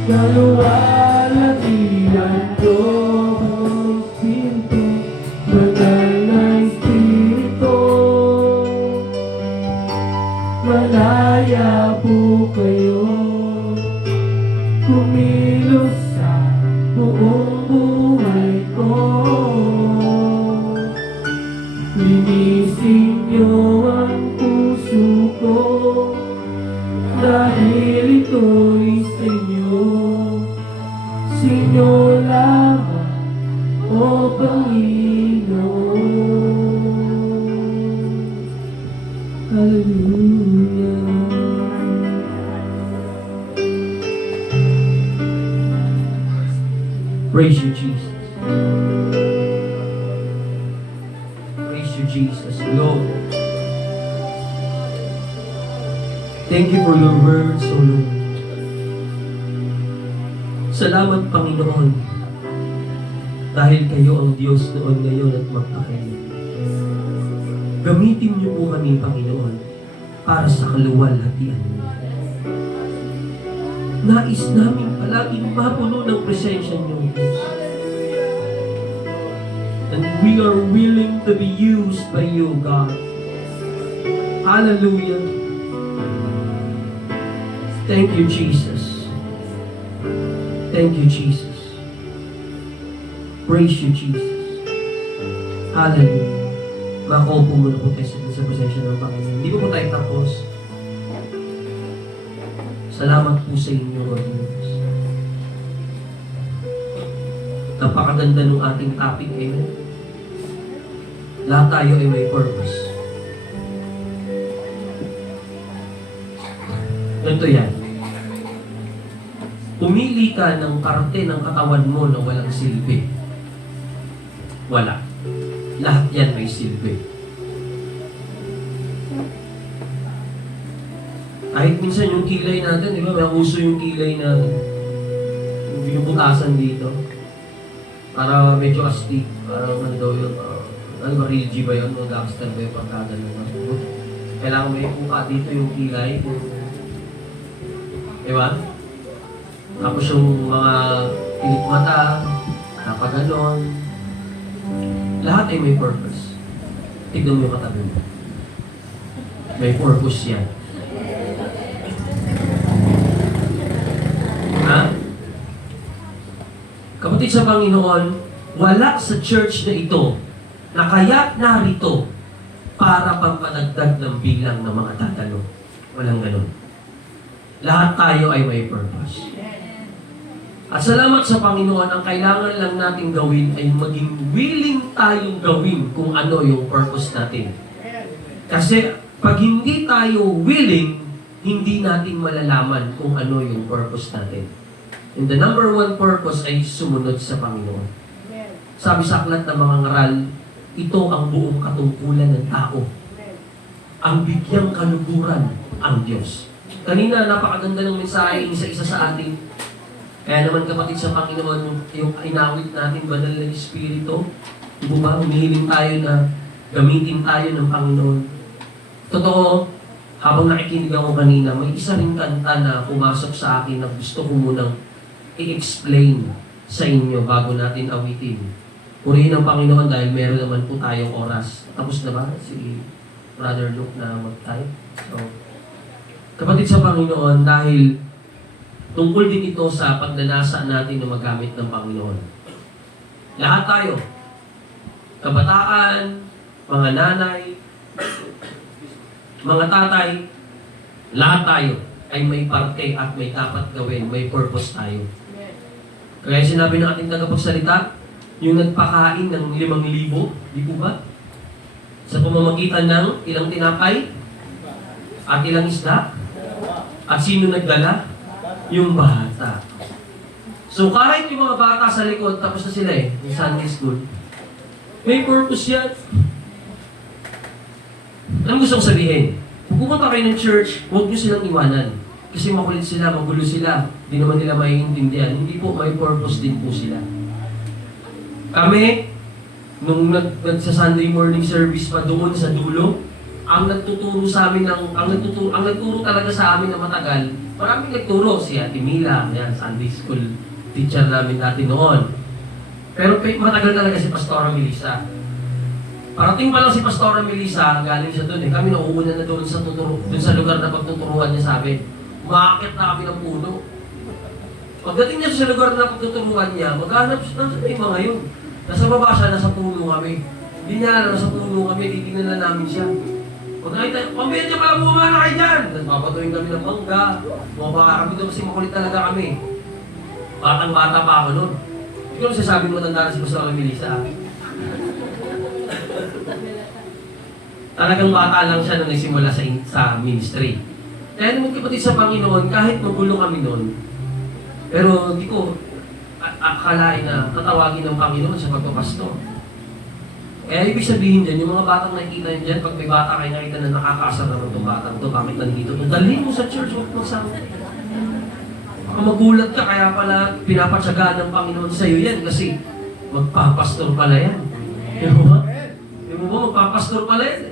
kaluwalhatian ko. Espiritu, banal na Espiritu, malaya po kayo, kumilos sa buong buhay ko. Linisin nyo ang puso ko, dahil ito'y sa inyo. Sa inyo lamang, O Panginoon. Hallelujah. Praise you, Jesus. Praise you, Jesus, Lord. Thank you for your words, O Lord. Salamat, Panginoon, dahil kayo ang Diyos noon, ngayon at magpakailan. Gamitin niyo po kami, Panginoon, para sa kaluwalhatian. Nais namin palaging mapuno ng presensya niyo, Diyos. And we are willing to be used by you, God. Hallelujah. Thank you, Jesus. Thank you, Jesus. Praise you, Jesus. Hallelujah. Makaupo muna po tayo sa presensya ng Panginoon. Hindi po tayo tapos. Salamat po sa inyo, Lord Jesus. Napakaganda ng ating topic, amen? Lahat tayo ay may purpose. Ganito yan. Pumili ka ng parte ng katawan mo na walang silbi. Wala. Lahat yan may silbi. Kahit minsan yung kilay natin, di ba? May uso yung kilay na yung binubutasan dito. Para medyo astig. Parang ano daw yun. Ano ba, real G ba yun? Mag-gangster ba yung pagkagano? Kailangan may kuka dito yung kilay. Diba? Tapos yung mga pilit mata, napaganon. Lahat ay may purpose. Tignan mo yung katabi mo. May purpose yan. Ha? Kapatid sa Panginoon, wala sa church na ito na kaya narito para pampanagdag ng bilang ng mga tatalo. Walang ganun. Lahat tayo ay may purpose. At salamat sa Panginoon, ang kailangan lang natin gawin ay maging willing tayong gawin kung ano yung purpose natin. Kasi pag hindi tayo willing, hindi natin malalaman kung ano yung purpose natin. And the number one purpose ay sumunod sa Panginoon. Sabi sa aklat ng mga ngaral, ito ang buong katungkulan ng tao. Ang bigyang kaluguran ang Diyos. Kanina, napakaganda ng mensahe, isa-isa sa atin. Kaya naman kapatid sa Panginoon, yung inawit natin, banal na Espiritu, humihiling tayo na gamitin tayo ng Panginoon. Totoo, habang nakikinig ako kanina, may isa ring kanta na pumasok sa akin na gusto ko munang i-explain sa inyo bago natin awitin. Purihin ang Panginoon dahil meron naman po tayong oras. Tapos na ba si Brother Luke na mag-type? So, kapatid sa Panginoon, dahil tungkol din ito sa pagnanasa natin na magamit ng Panginoon. Lahat tayo, kabataan, mga nanay, mga tatay, lahat tayo ay may parte at may dapat gawin, may purpose tayo. Kaya sinabi ng ating tagapagsalita, yung nagpakain ng 5,000, di po ba? Sa pamamagitan ng ilang tinapay at ilang isda, at sino nagdala? Yung bata. So kahit yung mga bata sa likod, tapos na sila yung Sunday school, may purpose yan. Anong gusto kong sabihin? Kung pupunta kayo ng church, huwag nyo silang iwanan. Kasi makulit sila, magulo sila, hindi naman nila maiintindihan. Hindi po, may purpose din po sila. Kami, nung nagsa-Sunday morning service pa doon sa dulo, ang nagtuturo sa amin ang nagturo talaga sa amin na matagal, maraming nagturo, si Ate Mila, yan, Sunday school teacher namin dati noon. Pero matagal talaga si Pastora Melissa. Parating pa lang si Pastora Melissa, galing siya doon kami nauuna na doon sa lugar na pagtuturuan niya sa amin. Umaakit na kami ng puno. Pagdating niya sa lugar na pagtuturuan niya, maghanap siya, nasa may mga yun. Nasa baba siya, nasa puno kami. Hindi niya alam, nasa puno kami, titignan na namin siya. Pag nakita, pambiyan niya pala bumana kayo dyan! Nagpapatuloy kami ng mangga. Bumabaka kami doon kasi makulit talaga kami. Batang-bata pa ako noon. Hindi ko nasasabi mo tanda na si Pastor Melissa. Talagang bata lang siya nung nagsimula sa ministry. Kaya naman kapatid sa Panginoon, kahit magulo kami noon, pero di ko akalain na tatawagin ng Panginoon sa pagpapastor. Kaya ibig sabihin dyan, yung mga batang nakikita nyo dyan, pag may bata kayo nakita na nakakaasar naman itong batang ito, bakit nandito ito? Dalhin mo sa church, huwag magsama. Baka magulat ka, kaya pala pinapatsagaan ng Panginoon sa iyo yan kasi magpapastor pala yan. Di mo ba? Di mo ba magpapastor pala yan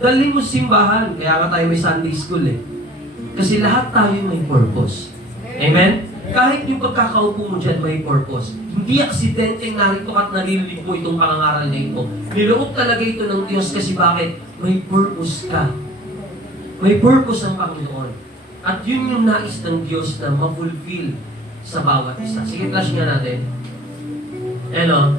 Dalhin mo sa simbahan, kaya ka tayo may Sunday school Kasi lahat tayo may purpose. Amen? Kahit yung pagkakaupo mo dyan may purpose. Hindi aksidente narito at naririnig mo itong pangangaral na ito. Niloob talaga ito ng Diyos kasi bakit? May purpose ka. May purpose ang Panginoon. At yun yung nais ng Diyos na ma-fulfill sa bawat isa. Sige, flash nga natin. Hello.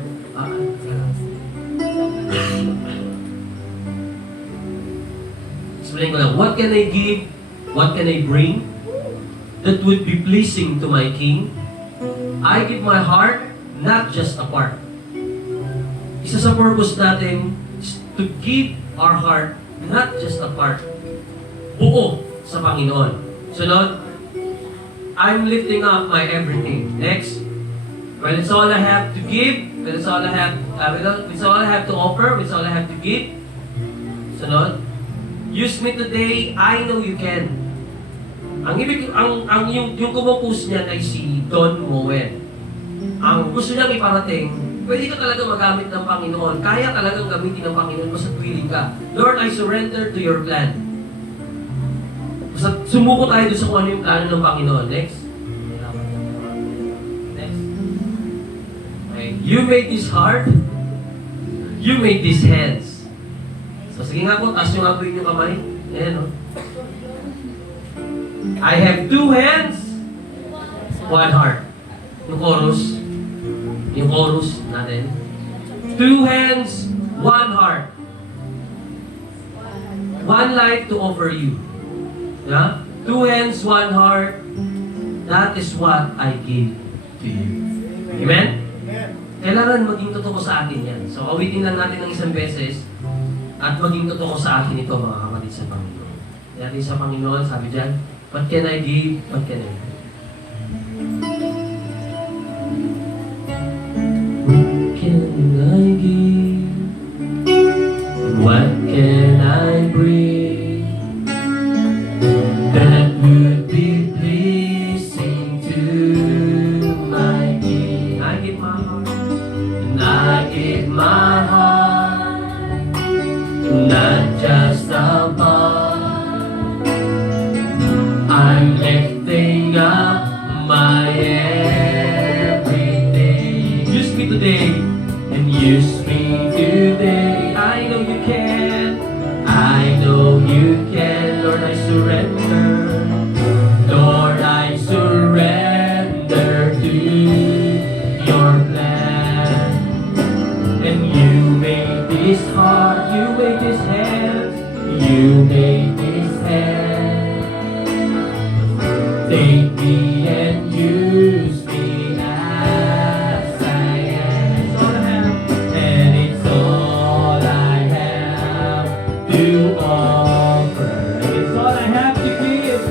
Explain ko lang. What can I give? What can I bring that would be pleasing to my King? I give my heart, not just a part. Isa sa purpose natin is to give our heart, not just a part. Buo sa Panginoon. Sunod, I'm lifting up my everything. Next, well, it's all I have to give. Well, it's all I have. It's all I have to offer. It's all I have to give. Sunod, use me today. I know you can. Yung kumupus niyan ay si Don Moen. Ang gusto niyang iparating, pwede ka talaga magamit ng Panginoon. Kaya talagang gamitin ng Panginoon basta willing ka. Lord, I surrender to your plan. Basta sumuko tayo doon sa kung ano yung plano ng Panginoon. Next. Next. Okay. You made this heart. You made these hands. So sige nga po, taas nyo nga po yung kamay. Ayan, no? I have two hands, one heart. Yung chorus natin. Two hands, one heart. One life to offer you. Yeah? Two hands, one heart. That is what I give to you. Amen? Kailangan maging totoo sa atin yan. So, awitin lang natin ng isang beses at maging totoo sa atin ito, mga kapatid sa Panginoon. Dati sa Panginoon, sabi dyan, what can I give? What can I give? What can I bring that would be pleasing to my King? I give my heart, and I give my heart, not just a part. I'm lifting up my everything. Use me today, and use me today. I know you can. I know you can. Lord, I surrender. Lord, I surrender to your plan. And you made this heart, you made this hands, you made this hand. Take me and use me as I am. It's all I have. And it's all I have to offer. And it's all I have to give.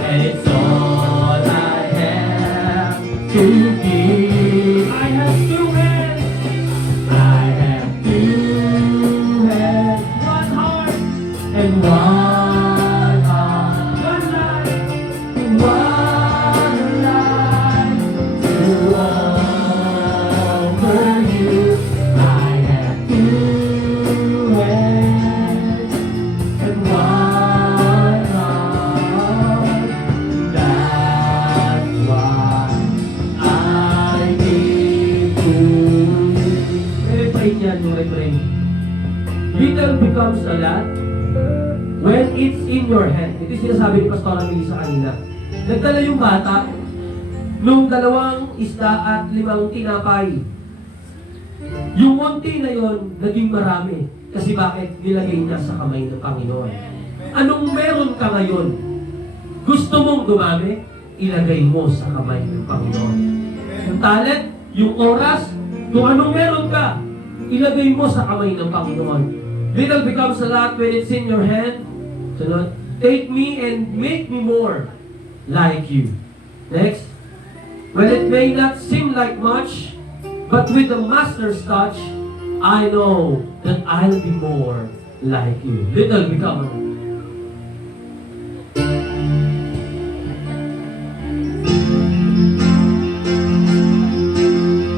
And it's all I have to give. I have two hands. I have two hands. One heart. And one heart. One life. One life to offer you. I have two hands and one heart. That's why I give to you. Refrain yan, yung refrain. Little becomes a lot when it's in your hand. Ito yung sinasabi ni Pastor Melissa kanina. Nagdala yung bata nung 2 isda at 5 tinapay. Yung munti na yon naging marami. Kasi bakit? Nilagay niya sa kamay ng Panginoon. Anong meron ka ngayon? Gusto mong dumami? Ilagay mo sa kamay ng Panginoon. Yung talent, yung oras, kung anong meron ka, ilagay mo sa kamay ng Panginoon. Little becomes a lot when it's in your hand. Sunod, take me and make me more like you. Next, well, it may not seem like much, but with the Master's touch, I know that I'll be more like you. Little become.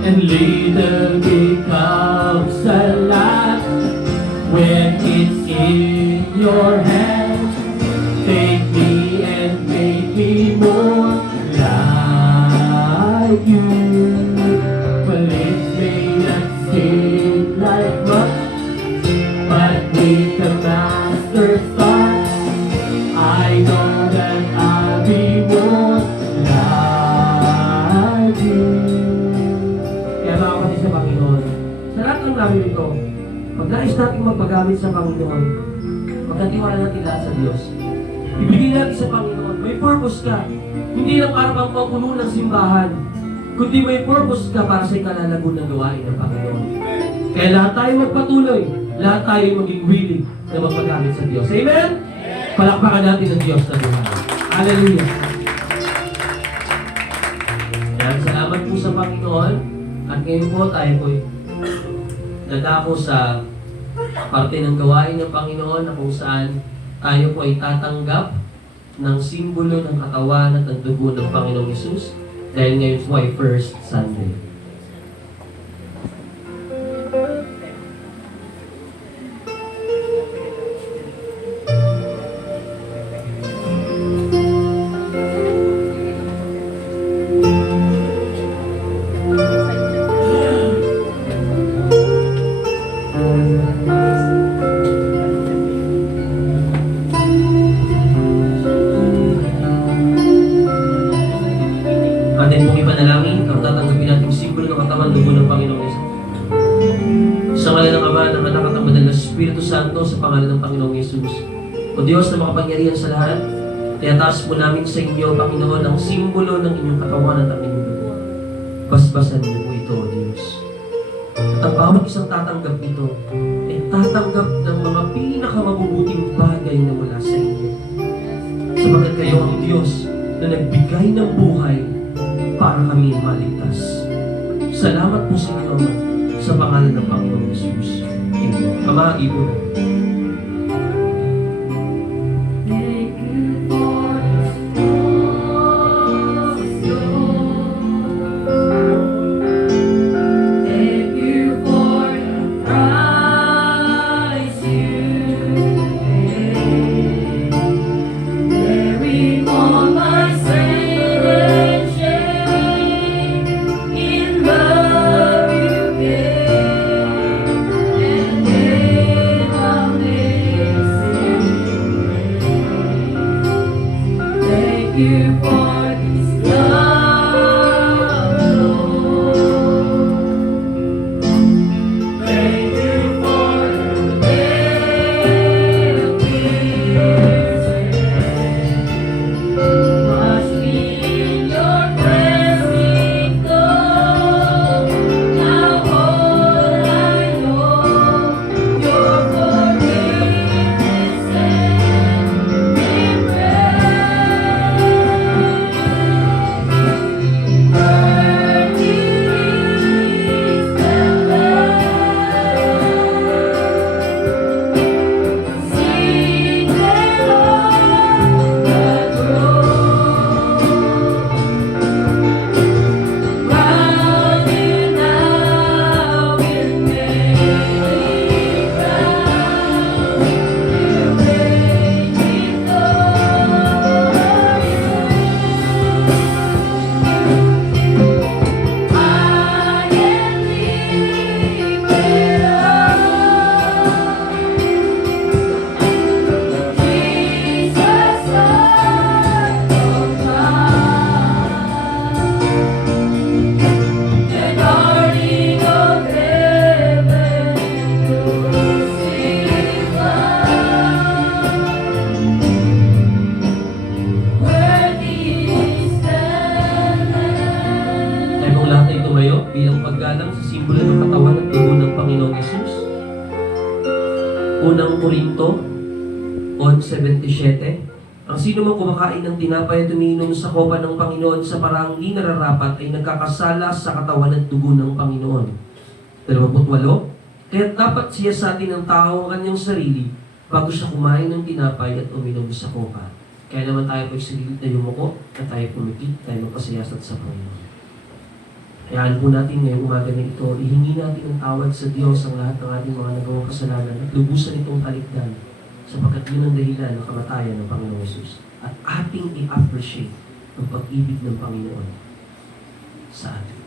And little becomes a lot when it's in your hands. Take me and make me more like you. Well, it may not seem like much, but with the Master's touch, I know that I namin ito, pag nais natin magpagamit sa Panginoon, magkatiwala natin lahat sa Diyos. Ibigay natin sa Panginoon. May purpose ka. Hindi lang para pang puno ng simbahan, kundi may purpose ka para sa ikalalago ng gawain ng Panginoon. Kaya lahat tayo magpatuloy, lahat tayo maging willing na magpagamit sa Diyos. Amen? Palakpakan natin ang Diyos na buhay. Hallelujah! Yan, salamat po sa Panginoon. At ngayon po tayo po dadako sa parte ng gawain ng Panginoon na kung saan tayo po ay tatanggap ng simbolo ng katawan at ng dugo ng Panginoong Hesus dahil ngayon po ay First Sunday. Atin pong ipanalangin ang tatanggapin nating simbolo ng katawan dugo ng Panginoong Hesus. Sa ngalan ng Ama, ng Anak at ng Banal na Espiritu Santo, sa pangalan ng Panginoong Hesus. O Diyos na makapangyarihan sa lahat, tinataas po namin sa inyo, Panginoon, ang simbolo ng inyong katawan at ang inyong dugo. Basbasan niyo po ito, O Diyos. At ang bawat isang tatanggap nito ay tatanggap ng mga pinakamabubuting bagay na mula sa inyo. Sapagkat kayo ang Diyos na nagbigay ng buhay para kami maligtas. Salamat po sa inyo, Ama, sa pangalan ng Panginoong Hesus. Amen. Ama, Ibo. You for this love, Lord. Thank you for the day of peace. Wash me in your cleansing flow. Now all I know, your forgiveness and embrace. Bilang paggalang sa simbolo ng katawan at dugo ng Panginoong Hesus. Unang Korinto 11:77. Ang sino mang kumakain ng tinapay at umiinom sa kopa ng Panginoon sa paraang di nararapat ay nagkakasala sa katawan at dugo ng Panginoon. 28. Kaya dapat siya sa atin ng tao ang kanyang sarili bago siya kumain ng tinapay at uminom sa kopa. Kaya naman tayo po'y sigilit na yumuko at tayo pumikit, tayo magpasiyasat sa Panginoon. Hayaan po natin ngayong umaga na ito, ihingi natin ang tawad sa Diyos ang lahat ng ating mga nagawang kasalanan at lubusan itong kaligtan sapagkat yun ang dahilan ng kamatayan ng Panginoong Hesus. At ating i-appreciate ang pag-ibig ng Panginoon sa atin.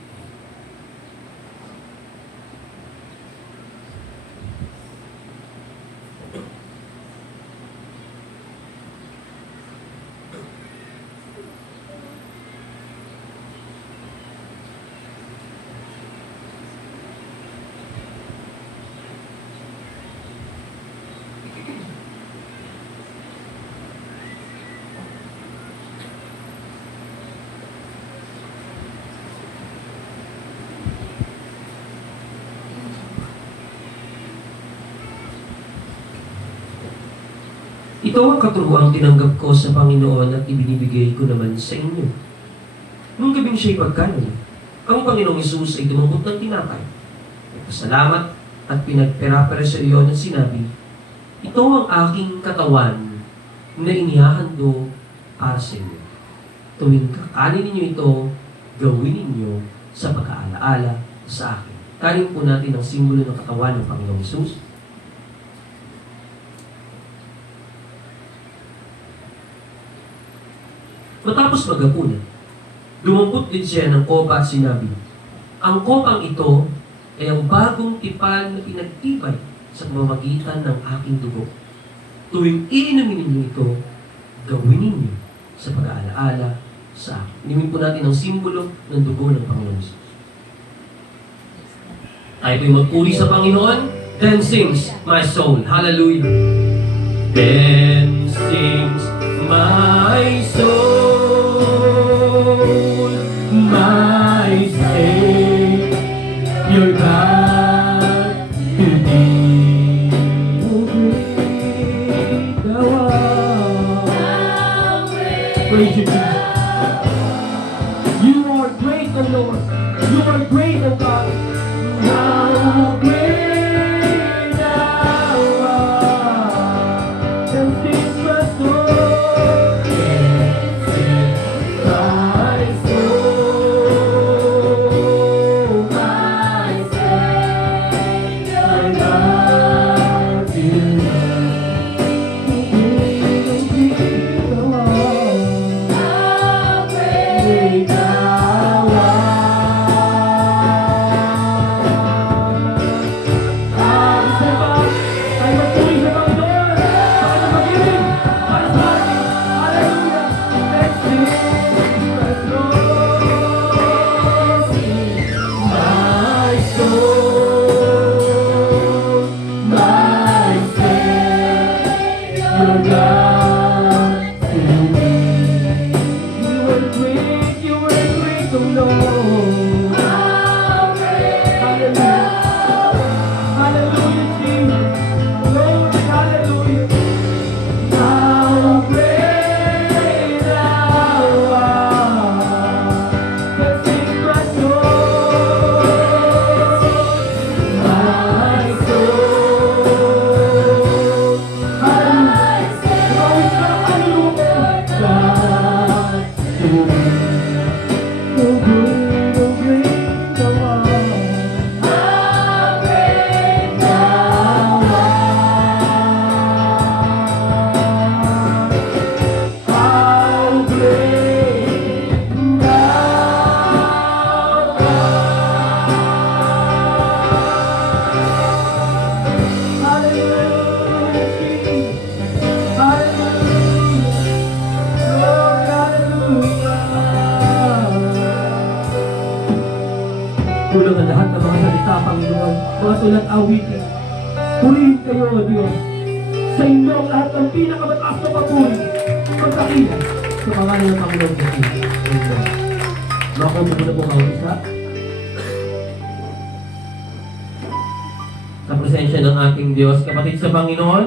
Ito ang katuruang tinanggap ko sa Panginoon at ibinibigay ko naman sa inyo. Nung gabing siya'y pagkanon, ang Panginoong Hesus ay dumambot ng tinapay. Nagpasalamat at pinagperapere sa iyon at sinabi, ito ang aking katawan na inihahandog para sa inyo. Tuwing kakanin ninyo ito, gawin ninyo sa pag-aalaala sa akin. Kanin po natin ang simbolo ng katawan ng Panginoong Hesus. Matapos maghapunan, lumambot din siya ng kopa at sinabi, ang kopang ito ay ang bagong tipan na pinagtibay sa pamamagitan ng aking dugo. Tuwing iinumin ninyo ito, gawin ninyo sa pag-aalaala sa akin. Inumin po natin ang simbolo ng dugo ng Panginoon Jesus. Tayo po'y magpuri sa Panginoon. Then sings my soul. Hallelujah. Then sings my soul, my Savior God, to thee. O great thou art. Praise you, Jesus. You are great, O Lord. You are great, O God. How great thou art. And sing my soul. And sing my soul. My Savior God, to thee. Great thou art. Great thou art. Tayo magpuri sa Panginoon. Tayo mag-ibig. Tayo sa atin. Hallelujah. Let's sing my soul, my Savior God, to thee. You are great, O Lord. Hallelujah. Hallelujah, Jesus. Glory, hallelujah. How great thou art. Let's sing my soul. My soul. Hallelujah. Gawin ka, hallelujah. God, to thee. Oh, great thou art. How great thou art. How great thou art. Hallelujah, Jesus. Hallelujah. Lord, hallelujah. Tulong ang lahat ng mga salita, Panginoon, mga tulat awitin. Purihin kayo, O Diyos. Sa inyo ang lahat ng pinakamataas na papuri. Pagkakila sa pangalan ng Panginoon Jesus. Amen. Makumpo na po mga isa. Sa presensya ng ating Diyos, kapatid sa Panginoon,